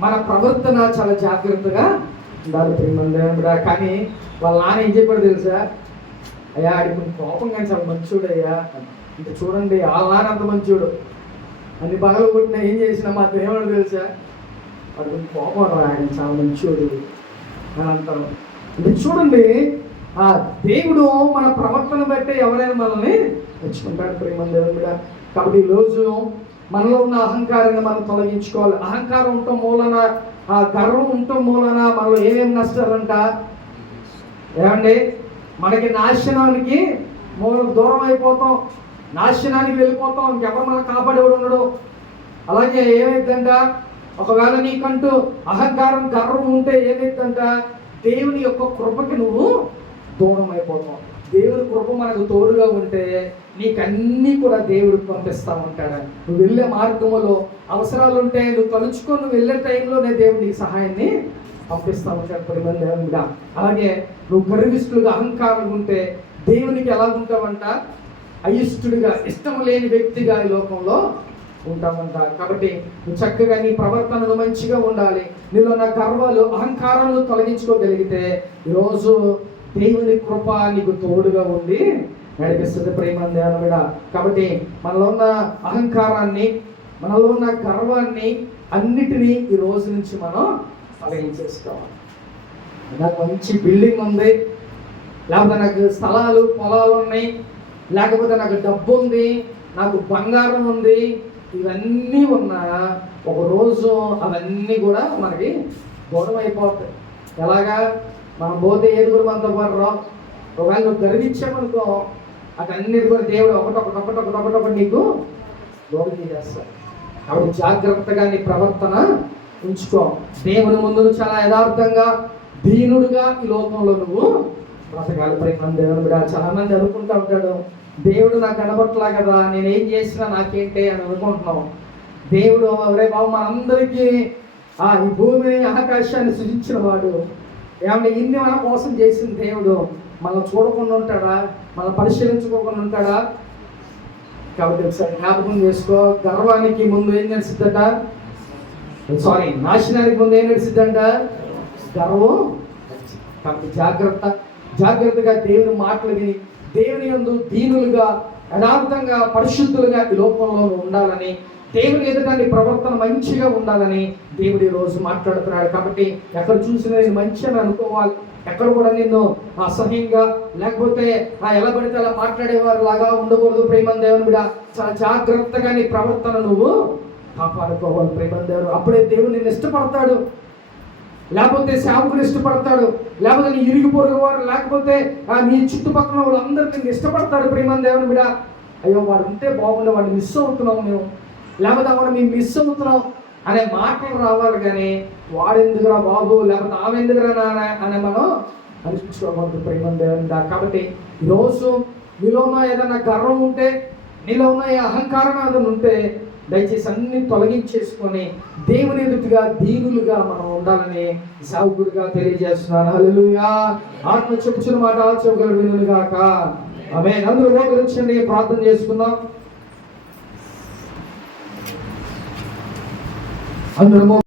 మన ప్రవర్తన చాలా జాగ్రత్తగా ఉండాలి ప్రియమందిరా. కానీ వాళ్ళ నాన్న ఏం చెప్పాడు తెలుసా? అయ్యా ఆడికి కోపం కానీ చాలా మంచోడు అయ్యా. అంటే చూడండి వాళ్ళ నాన్న అంత మంచోడు, అన్ని పగలు కొట్టినా ఏం చేసినా మా ఏమన్నా తెలుసా? వాడు కొంచెం కోపం ఆయన చాలా మంచోడు అని అంటారు. అంటే చూడండి, ఆ దేవుడు మన ప్రవర్తన బట్టి ఎవరైనా మనల్ని మెచ్చుకుంటాడు ప్రియమందిరా. కాబట్టి ఈరోజు మనలో ఉన్న అహంకారాన్ని మనం తొలగించుకోవాలి. అహంకారం ఉండటం మూలన, ఆ గర్వం ఉండటం మూలన మనలో ఏమేమి నష్టాలంట? ఏమండి, మనకి నాశనానికి దూరం అయిపోతాం, నాశనానికి వెళ్ళిపోతాం, ఇంకెవరు మనం కాపాడేవాడు ఉండడు. అలాగే ఏమైందంట? ఒకవేళ నీకంటూ అహంకారం గర్వం ఉంటే ఏమైందంట? దేవుని యొక్క కృపకి నువ్వు దూరం అయిపోతావు. దేవుని కృప మనకు తోడుగా ఉంటే నీకన్నీ కూడా దేవుడికి పంపిస్తూ ఉంటాడు. నువ్వు వెళ్ళే మార్గంలో అవసరాలు ఉంటే నువ్వు తలుచుకొని నువ్వు వెళ్ళే టైంలోనే దేవుడు నీకు సహాయాన్ని పంపిస్తూ ఉంటాడు ప్రియమందిరా. అలాగే నువ్వు గర్విష్ఠుడుగా అహంకారంగా ఉంటే దేవునికి ఎలా ఉంటావంట? అయిష్టుడిగా, ఇష్టం లేని వ్యక్తిగా ఈ లోకంలో ఉంటామంట. కాబట్టి నువ్వు చక్కగా నీ ప్రవర్తనను మంచిగా ఉండాలి. నీలో ఉన్న గర్వాలు అహంకారాలను తొలగించుకోగలిగితే ఈరోజు దేవుని కృప నీకు తోడుగా ఉండి నడిపిస్తుంది ప్రేమందిరా. కాబట్టి మనలో ఉన్న అహంకారాన్ని, మనలో ఉన్న గర్వాన్ని అన్నిటినీ ఈ రోజు నుంచి మనం తొలగించేసుకోవాలి. నాకు మంచి బిల్డింగ్ ఉంది, లేకపోతే నాకు స్థలాలు పొలాలు ఉన్నాయి, లేకపోతే నాకు డబ్బు ఉంది, నాకు బంగారం ఉంది, ఇవన్నీ ఉన్నా ఒకరోజు అవన్నీ కూడా మనకి దూరం అయిపోతాయి. ఎలాగా? మనం పోతే ఏది కూడా మనతో పాటు రావు. ఒకవేళ నువ్వు గర్వించామనుకో అటన్నిటి కూడా దేవుడు ఒకటొకటి నీకు దూరం చేస్తాడు. కాబట్టి జాగ్రత్తగా నీ ప్రవర్తన ఉంచుకో. దేవుని ముందు చాలా యథార్థంగా దీనుడుగా ఈ లోకంలో నువ్వు బ్రతకాలి ప్రేమ దేవుని బిడ్డ. చాలా మంది అనుకుంటూ ఉంటాడు, దేవుడు నాకు కనబట్టలా కదా, నేనేం చేసినా నాకేంటి అని అనుకుంటున్నాం. దేవుడు రే బాబు మనందరికీ ఈ భూమిని ఆకాశాన్ని సృజించిన వాడు. ఏమంటే ఇన్ని మన కోసం చేసిన దేవుడు మనం చూడకుండా ఉంటాడా? మనం పరిశీలించుకోకుండా ఉంటాడా? కాబట్టి ఒకసారి జ్ఞాపకం చేసుకో. గర్వానికి ముందు ఏం నడిచిద్దట? నాశనానికి ముందు ఏం నడిచిద్దంట? గర్వం. కాబట్టి జాగ్రత్తగా దేవుని మాటలు విని దేవుని యందు దీనులుగా, యథార్థంగా, పరిశుద్ధులుగా ఈ లోకంలో ఉండాలని, దేవుని ఎదుట నీ ప్రవర్తన మంచిగా ఉండాలని దేవుడు ఈ రోజు మాట్లాడుతున్నాడు. కాబట్టి ఎక్కడ చూసినా నేను మంచి అని అనుకోవాలి, ఎక్కడ కూడా నిన్ను అసహ్యంగా లేకపోతే ఎలా పడితే అలా మాట్లాడేవారు లాగా ఉండకూడదు. ప్రేమ దేవుని బిడ్డ, చాలా జాగ్రత్తగా నీ ప్రవర్తన నువ్వు కాపాడుకోవాలి. ప్రేమ దేవుడు, అప్పుడే దేవుడు నిన్ను ఇష్టపడతాడు. లేకపోతే సేవకుడు ఇష్టపడతాడు, లేకపోతే నీ ఇరుగు పొరుగు వారు, లేకపోతే నీ చుట్టుపక్కల వాళ్ళందరూ నిన్ను ఇష్టపడతాడు. ప్రేమ దేవుని బిడ్డ, అయ్యో వాడు ఉంటే బాగుండే, వాడిని మిస్ అవుతున్నాం మేము, లేకపోతే వాడు మేము మిస్ అవుతున్నాం అనే మాటలు రావాలి. కానీ వాడెందుకురా బాబు, లేకపోతే ఆమె ఎందుకురా నాన్న అనే మనం అనిపించుకోకూడదు. ప్రేమ దేవుని. కాబట్టి ఈరోజు నీలో ఉన్న ఏదైనా గర్వం ఉంటే, నీలో ఉన్న ఏ అహంకారం ఏదైనా ఉంటే దయచేసి అన్ని తొలగించేసుకొని దేవుని ఎదుటిగా దీనులుగా మనం ఉండాలని సేవకుడిగా తెలియజేస్తున్నాను. హల్లెలూయా. ఆత్మ చెప్పుచున్న మాట చెవుగల వినుగాక. ఆమేన్. అందరూ మోకరించండి, ప్రార్థన చేసుకుందాం. అందరూ